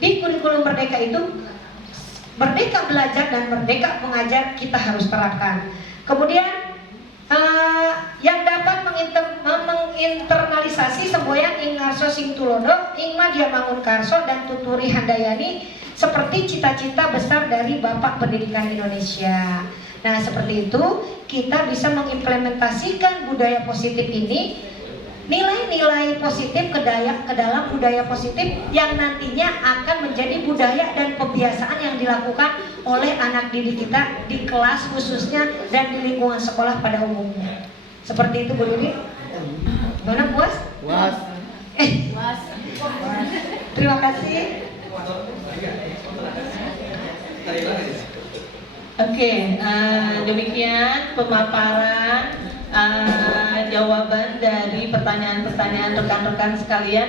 di kurikulum merdeka itu merdeka belajar dan merdeka mengajar kita harus terapkan. Kemudian yang dapat menginternalisasi semboyan ing ngarso sing tulodo ing madya mangun karso dan tuturi handayani seperti cita-cita besar dari Bapak Pendidikan Indonesia. Nah, seperti itu kita bisa mengimplementasikan budaya positif ini, nilai-nilai positif ke dalam budaya positif yang nantinya akan menjadi budaya dan kebiasaan yang dilakukan oleh anak didik kita di kelas khususnya dan di lingkungan sekolah pada umumnya. Seperti itu Bu Riri. Gimana, puas? Puas. Terima kasih. Oke, demikian pemaparan jawaban dari pertanyaan-pertanyaan rekan-rekan sekalian,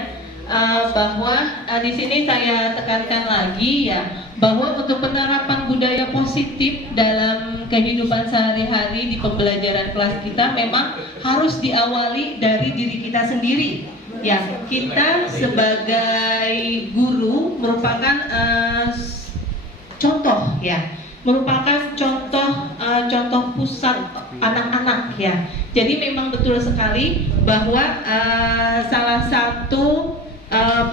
bahwa di sini saya tekankan lagi ya, bahwa untuk penerapan budaya positif dalam kehidupan sehari-hari di pembelajaran kelas kita memang harus diawali dari diri kita sendiri. Ya, kita sebagai guru merupakan contoh ya, merupakan contoh pusat anak-anak ya. Jadi memang betul sekali bahwa salah satu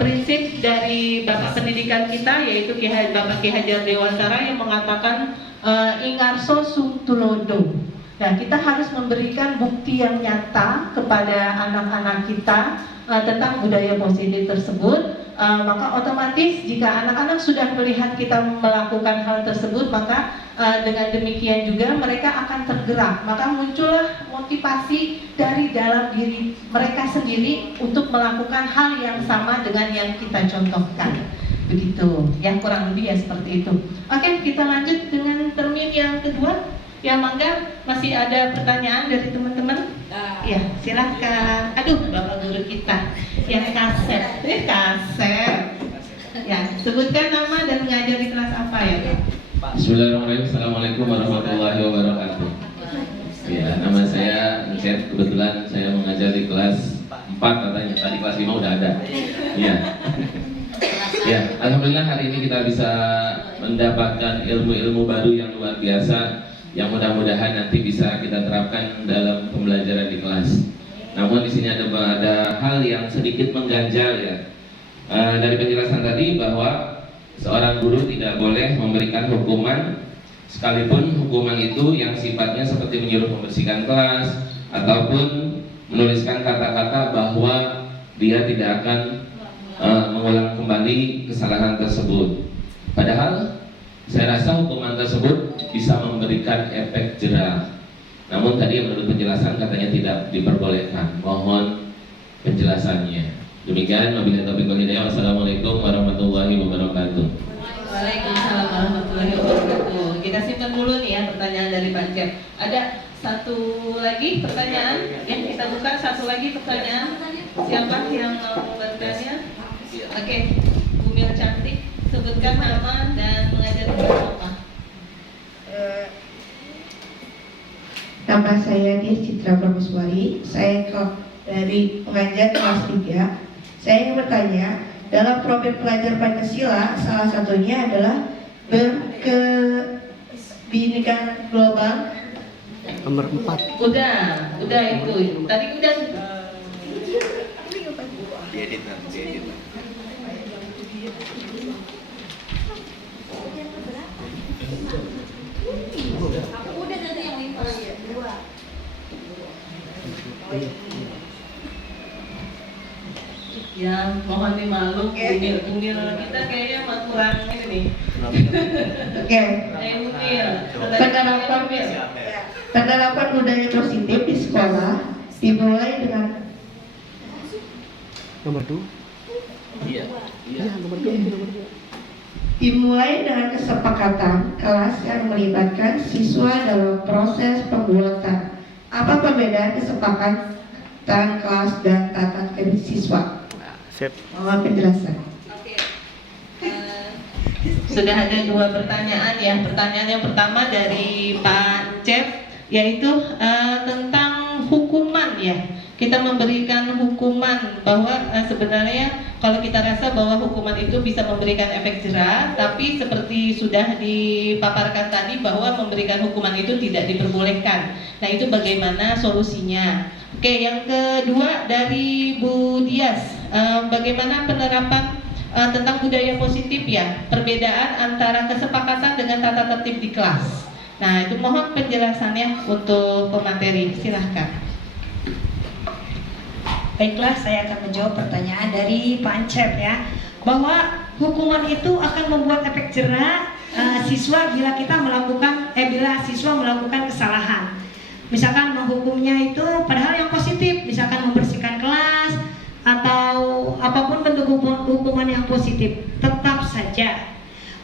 prinsip dari Bapak Pendidikan kita yaitu Bapak Ki Hajar Dewantara yang mengatakan ingarso sung tulodo. Nah, kita harus memberikan bukti yang nyata kepada anak-anak kita tentang budaya positif tersebut. Maka otomatis jika anak-anak sudah melihat kita melakukan hal tersebut, maka dengan demikian juga mereka akan tergerak. Maka muncullah motivasi dari dalam diri mereka sendiri untuk melakukan hal yang sama dengan yang kita contohkan. Begitu, yang kurang lebih ya seperti itu. Oke, kita lanjut dengan termin yang kedua. Ya, mangga, masih ada pertanyaan dari teman-teman? Ya, silakan. Aduh, Bapak guru kita yang kaset. Kaset. Ya, sebutkan nama dan mengajar di kelas apa ya? Bismillahirrahmanirrahim. Assalamualaikum warahmatullahi wabarakatuh. Ya, nama saya Encet. Kebetulan saya mengajar di kelas 4 katanya. Tadi kelas 5 udah ada. Iya. Ya, alhamdulillah hari ini kita bisa mendapatkan ilmu-ilmu baru yang luar biasa, yang mudah-mudahan nanti bisa kita terapkan dalam pembelajaran di kelas. Namun di sini ada hal yang sedikit mengganjal ya. Dari penjelasan tadi bahwa seorang guru tidak boleh memberikan hukuman, sekalipun hukuman itu yang sifatnya seperti menyuruh membersihkan kelas ataupun menuliskan kata-kata bahwa dia tidak akan mengulang kembali kesalahan tersebut. Padahal saya rasa hukuman tersebut bisa memberikan efek jera. Namun tadi menurut penjelasan katanya tidak diperbolehkan. Mohon penjelasannya. Demikian, wabillahi taufiq wal hidayah. Wassalamualaikum warahmatullahi wabarakatuh. Waalaikumsalam warahmatullahi wabarakatuh. Kita simpan dulu nih ya pertanyaan dari Pak Cep. Ada satu lagi pertanyaan yang kita buka, satu lagi pertanyaan. Siapa yang mau bertanya? Oke, Bu Mil Cantik, sebutkan nama dan mengajar di kelas apa? Nama saya Dir Citra Prameswari. Saya dari pengajar kelas 3. Saya ingin bertanya, dalam profil pelajar Pancasila salah satunya adalah berkebinekaan global. Nomor 4. Udah itu. Tadi udah. Diedit nanti, diedit. Ya, mohon dimaklum, Umil kita kayaknya kurang ini nih. Oke. Penerapan Penerapan budaya positif di sekolah dimulai dengan Nomor 2. Iya. Nomor 2. dimulai dengan kesepakatan kelas yang melibatkan siswa dalam proses pembuatan. Apa perbedaan kesepakatan kelas dan tata kelola siswa? Sip. Mohon penjelasan. Sudah ada 2 pertanyaan ya. Pertanyaan yang pertama dari Pak Cep, yaitu tentang hukuman ya. Kita memberikan hukuman bahwa sebenarnya kalau kita rasa bahwa hukuman itu bisa memberikan efek jera, tapi seperti sudah dipaparkan tadi bahwa memberikan hukuman itu tidak diperbolehkan. Nah, itu bagaimana solusinya? Oke, yang kedua dari Bu Dias, bagaimana penerapan tentang budaya positif ya, perbedaan antara kesepakatan dengan tata tertib di kelas. Nah, itu mohon penjelasannya untuk pemateri, silahkan. Baiklah, saya akan menjawab pertanyaan dari Pak Ancep ya, bahwa hukuman itu akan membuat efek jera siswa bila siswa melakukan kesalahan. Misalkan menghukumnya itu padahal yang positif, misalkan membersihkan kelas atau apapun bentuk hukuman yang positif, tetap saja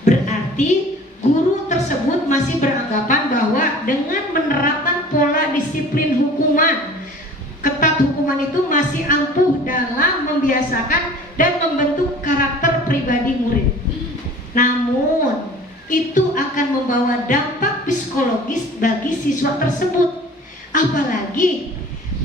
berarti guru tersebut masih beranggapan bahwa dengan menerapkan pola disiplin hukuman, ketat hukuman itu masih ampuh dalam membiasakan dan membentuk karakter pribadi murid. Namun itu akan membawa dampak psikologis bagi siswa tersebut. Apalagi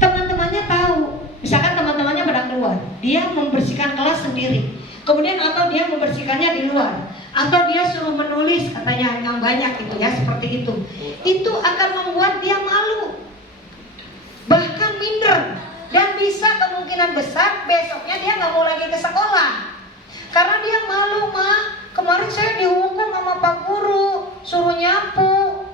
teman-temannya tahu, misalkan teman-temannya pada keluar, dia membersihkan kelas sendiri, kemudian atau dia membersihkannya di luar, atau dia suruh menulis katanya yang banyak gitu ya, seperti itu akan membuat dia malu, bahkan minder, dan bisa kemungkinan besar besoknya dia nggak mau lagi ke sekolah karena dia malu. Kemarin saya dihukum sama Pak Guru suruh nyapu,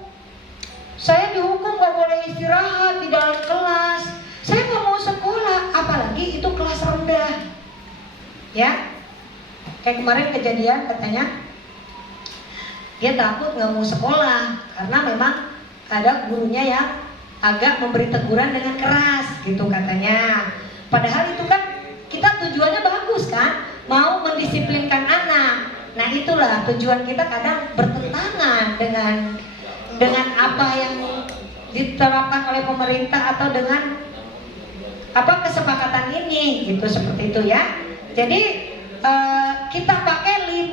saya dihukum nggak boleh istirahat di dalam kelas. Saya nggak mau sekolah, apalagi itu kelas rendah. Ya, kayak kemarin kejadian katanya dia takut nggak mau sekolah karena memang ada gurunya yang agak memberi teguran dengan keras gitu katanya. Padahal itu kan kita tujuannya bagus kan, mau mendisiplinkan anak. Nah itulah tujuan kita kadang bertentangan dengan apa yang diterapkan oleh pemerintah atau dengan apa kesepakatan ini gitu, seperti itu ya. Jadi kita pakai 5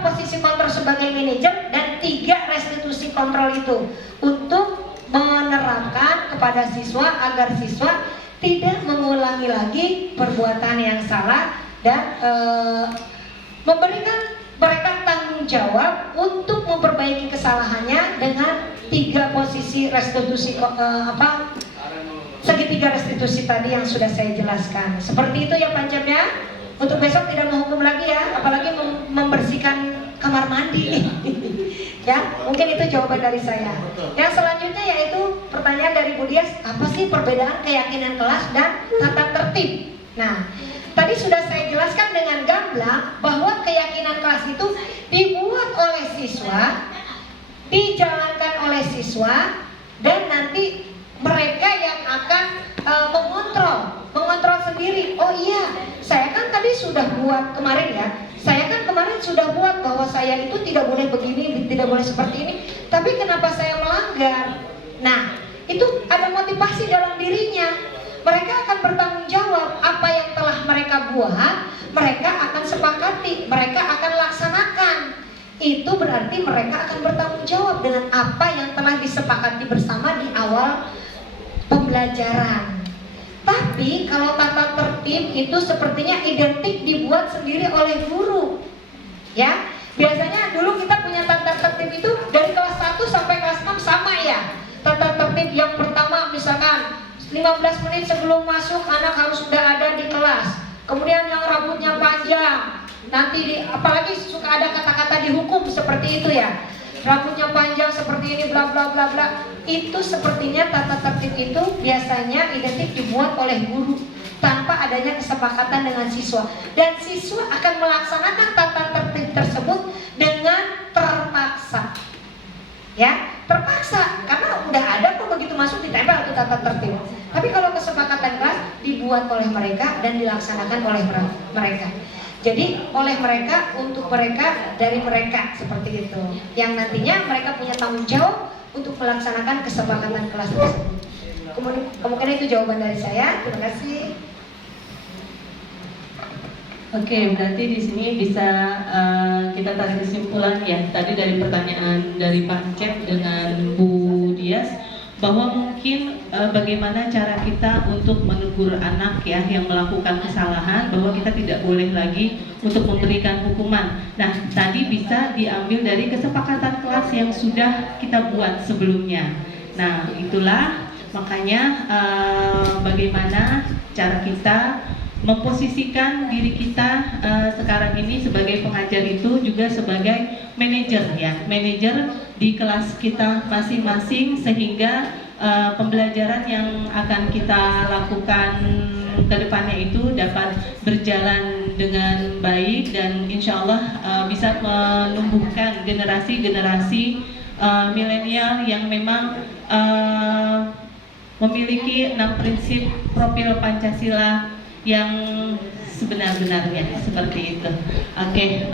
posisi kontrol sebagai manajer dan 3 restitusi kontrol itu untuk menerapkan kepada siswa agar siswa tidak mengulangi lagi perbuatan yang salah dan memberikan mereka tanggung jawab untuk memperbaiki kesalahannya dengan 3 posisi restitusi segitiga restitusi tadi yang sudah saya jelaskan. Seperti itu ya Pancam ya. Untuk besok tidak menghukum lagi ya, apalagi membersihkan kamar mandi. Ya, mungkin itu jawaban dari saya. Yang selanjutnya yaitu pertanyaan dari Bu Dias, apa sih perbedaan keyakinan kelas dan tata tertib? Nah, tadi sudah saya jelaskan dengan gamblang bahwa keyakinan kelas itu dibuat oleh siswa, dijalankan oleh siswa, dan nanti mereka yang akan mengontrol sendiri. Oh iya, saya kan tadi sudah buat kemarin ya. Saya kan kemarin sudah buat bahwa saya itu tidak boleh begini, tidak boleh seperti ini. Tapi kenapa saya melanggar? Nah, itu ada motivasi dalam dirinya. Mereka akan bertanggung jawab apa yang telah mereka buat. Mereka akan sepakati, mereka akan laksanakan. Itu berarti mereka akan bertanggung jawab dengan apa yang telah disepakati bersama di awal pembelajaran. Tapi kalau tata tertib itu sepertinya identik dibuat sendiri oleh guru. Ya, biasanya dulu kita punya tata tertib itu dari kelas 1 sampai kelas 6 sama ya. Tata tertib yang pertama misalkan 15 menit sebelum masuk anak harus sudah ada di kelas. Kemudian yang rambutnya panjang, nanti apalagi suka ada kata-kata dihukum seperti itu ya. Rambutnya panjang seperti ini bla bla bla bla. Itu sepertinya tata tertib itu biasanya identik dibuat oleh guru tanpa adanya kesepakatan dengan siswa, dan siswa akan melaksanakan tata tertib tersebut dengan terpaksa. Ya, terpaksa karena udah ada kok, begitu masuk ditempel itu tata tertib. Tapi kalau kesepakatan kelas dibuat oleh mereka dan dilaksanakan oleh mereka. Jadi oleh mereka, untuk mereka, dari mereka, seperti itu. Yang nantinya mereka punya tanggung jawab untuk melaksanakan kesepakatan kelas tersebut. Kemungkinan itu jawaban dari saya. Terima kasih. Oke, berarti di sini bisa kita tarik kesimpulan ya. Tadi dari pertanyaan dari Pak Cep dengan Bu Dias, bahwa mungkin bagaimana cara kita untuk menegur anak ya yang melakukan kesalahan, bahwa kita tidak boleh lagi untuk memberikan hukuman. Nah, tadi bisa diambil dari kesepakatan kelas yang sudah kita buat sebelumnya. Nah, itulah makanya bagaimana cara kita memposisikan diri kita sekarang ini sebagai pengajar itu juga sebagai manajer ya, manajer di kelas kita masing-masing, sehingga pembelajaran yang akan kita lakukan ke depannya itu dapat berjalan dengan baik dan insya Allah bisa menumbuhkan generasi-generasi milenial yang memang memiliki 6 prinsip profil Pancasila yang sebenar-benarnya, seperti itu. Oke,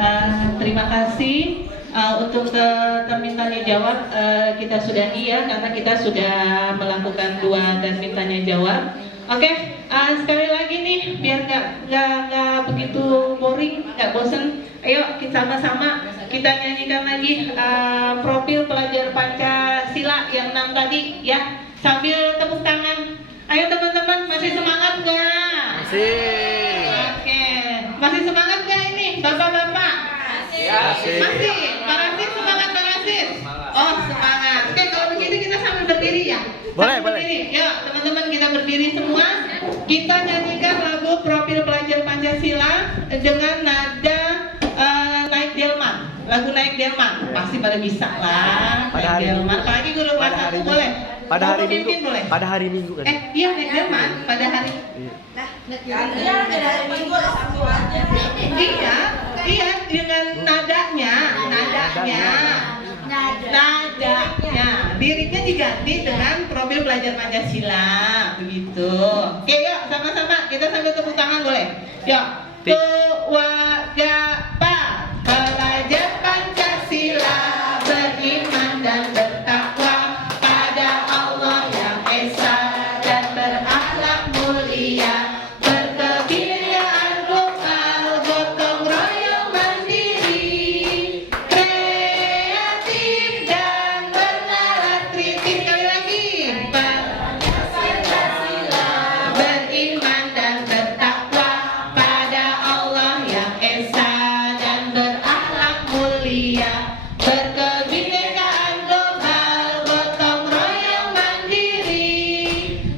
terima kasih. Untuk termin tanya jawab kita sudahi ya, karena kita sudah melakukan 2 termin tanya jawab. Oke, sekali lagi nih biar nggak begitu boring, nggak bosen. Ayo kita sama-sama kita nyanyikan lagi profil pelajar Pancasila yang 6 tadi ya, sambil tepuk tangan. Ayo teman-teman, masih semangat nggak? Masih. Oke, masih semangat nggak ini bapak-bapak? Masih. Pak Rasid semangat, Pak Rasid? Oh semangat. Oke, kalau begitu kita sambil berdiri ya. Boleh, sambil berdiri. Yuk teman-teman, kita berdiri semua. Kita nyanyikan lagu profil pelajar Pancasila dengan nada naik delman. Lagu naik delman pasti pada bisa lah. Naik delman. Apalagi guru kelas 1 boleh. Pada hari Minggu. Pemimpin boleh? Pada hari Minggu kan. Iya, naik delman pada hari. Iya, dengan nadanya. Liriknya diganti dengan profil belajar Pancasila, begitu. Oke, yuk sama-sama kita sambil tepuk tangan boleh? Yuk, Kewagapa belajar Pancasila, beriman dan bertakwa pada Allah yang esa dan berakhlak mulia, berkebudayaan global, gotong royong mandiri, kreatif dan bernalar kritis. Sekali lagi, beriman dan bertakwa pada Allah yang esa dan berakhlak mulia, berkebinekaan global, gotong royong mandiri,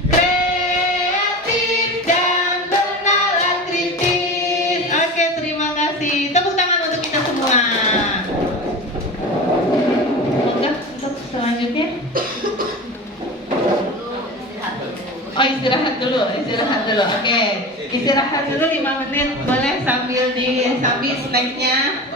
kreatif dan bernalar kritis. Oke, terima kasih. Tepuk tangan untuk kita semua. Oke, untuk selanjutnya. Oh, istirahat dulu. Oke, istirahat dulu 5 menit boleh sambil snacknya.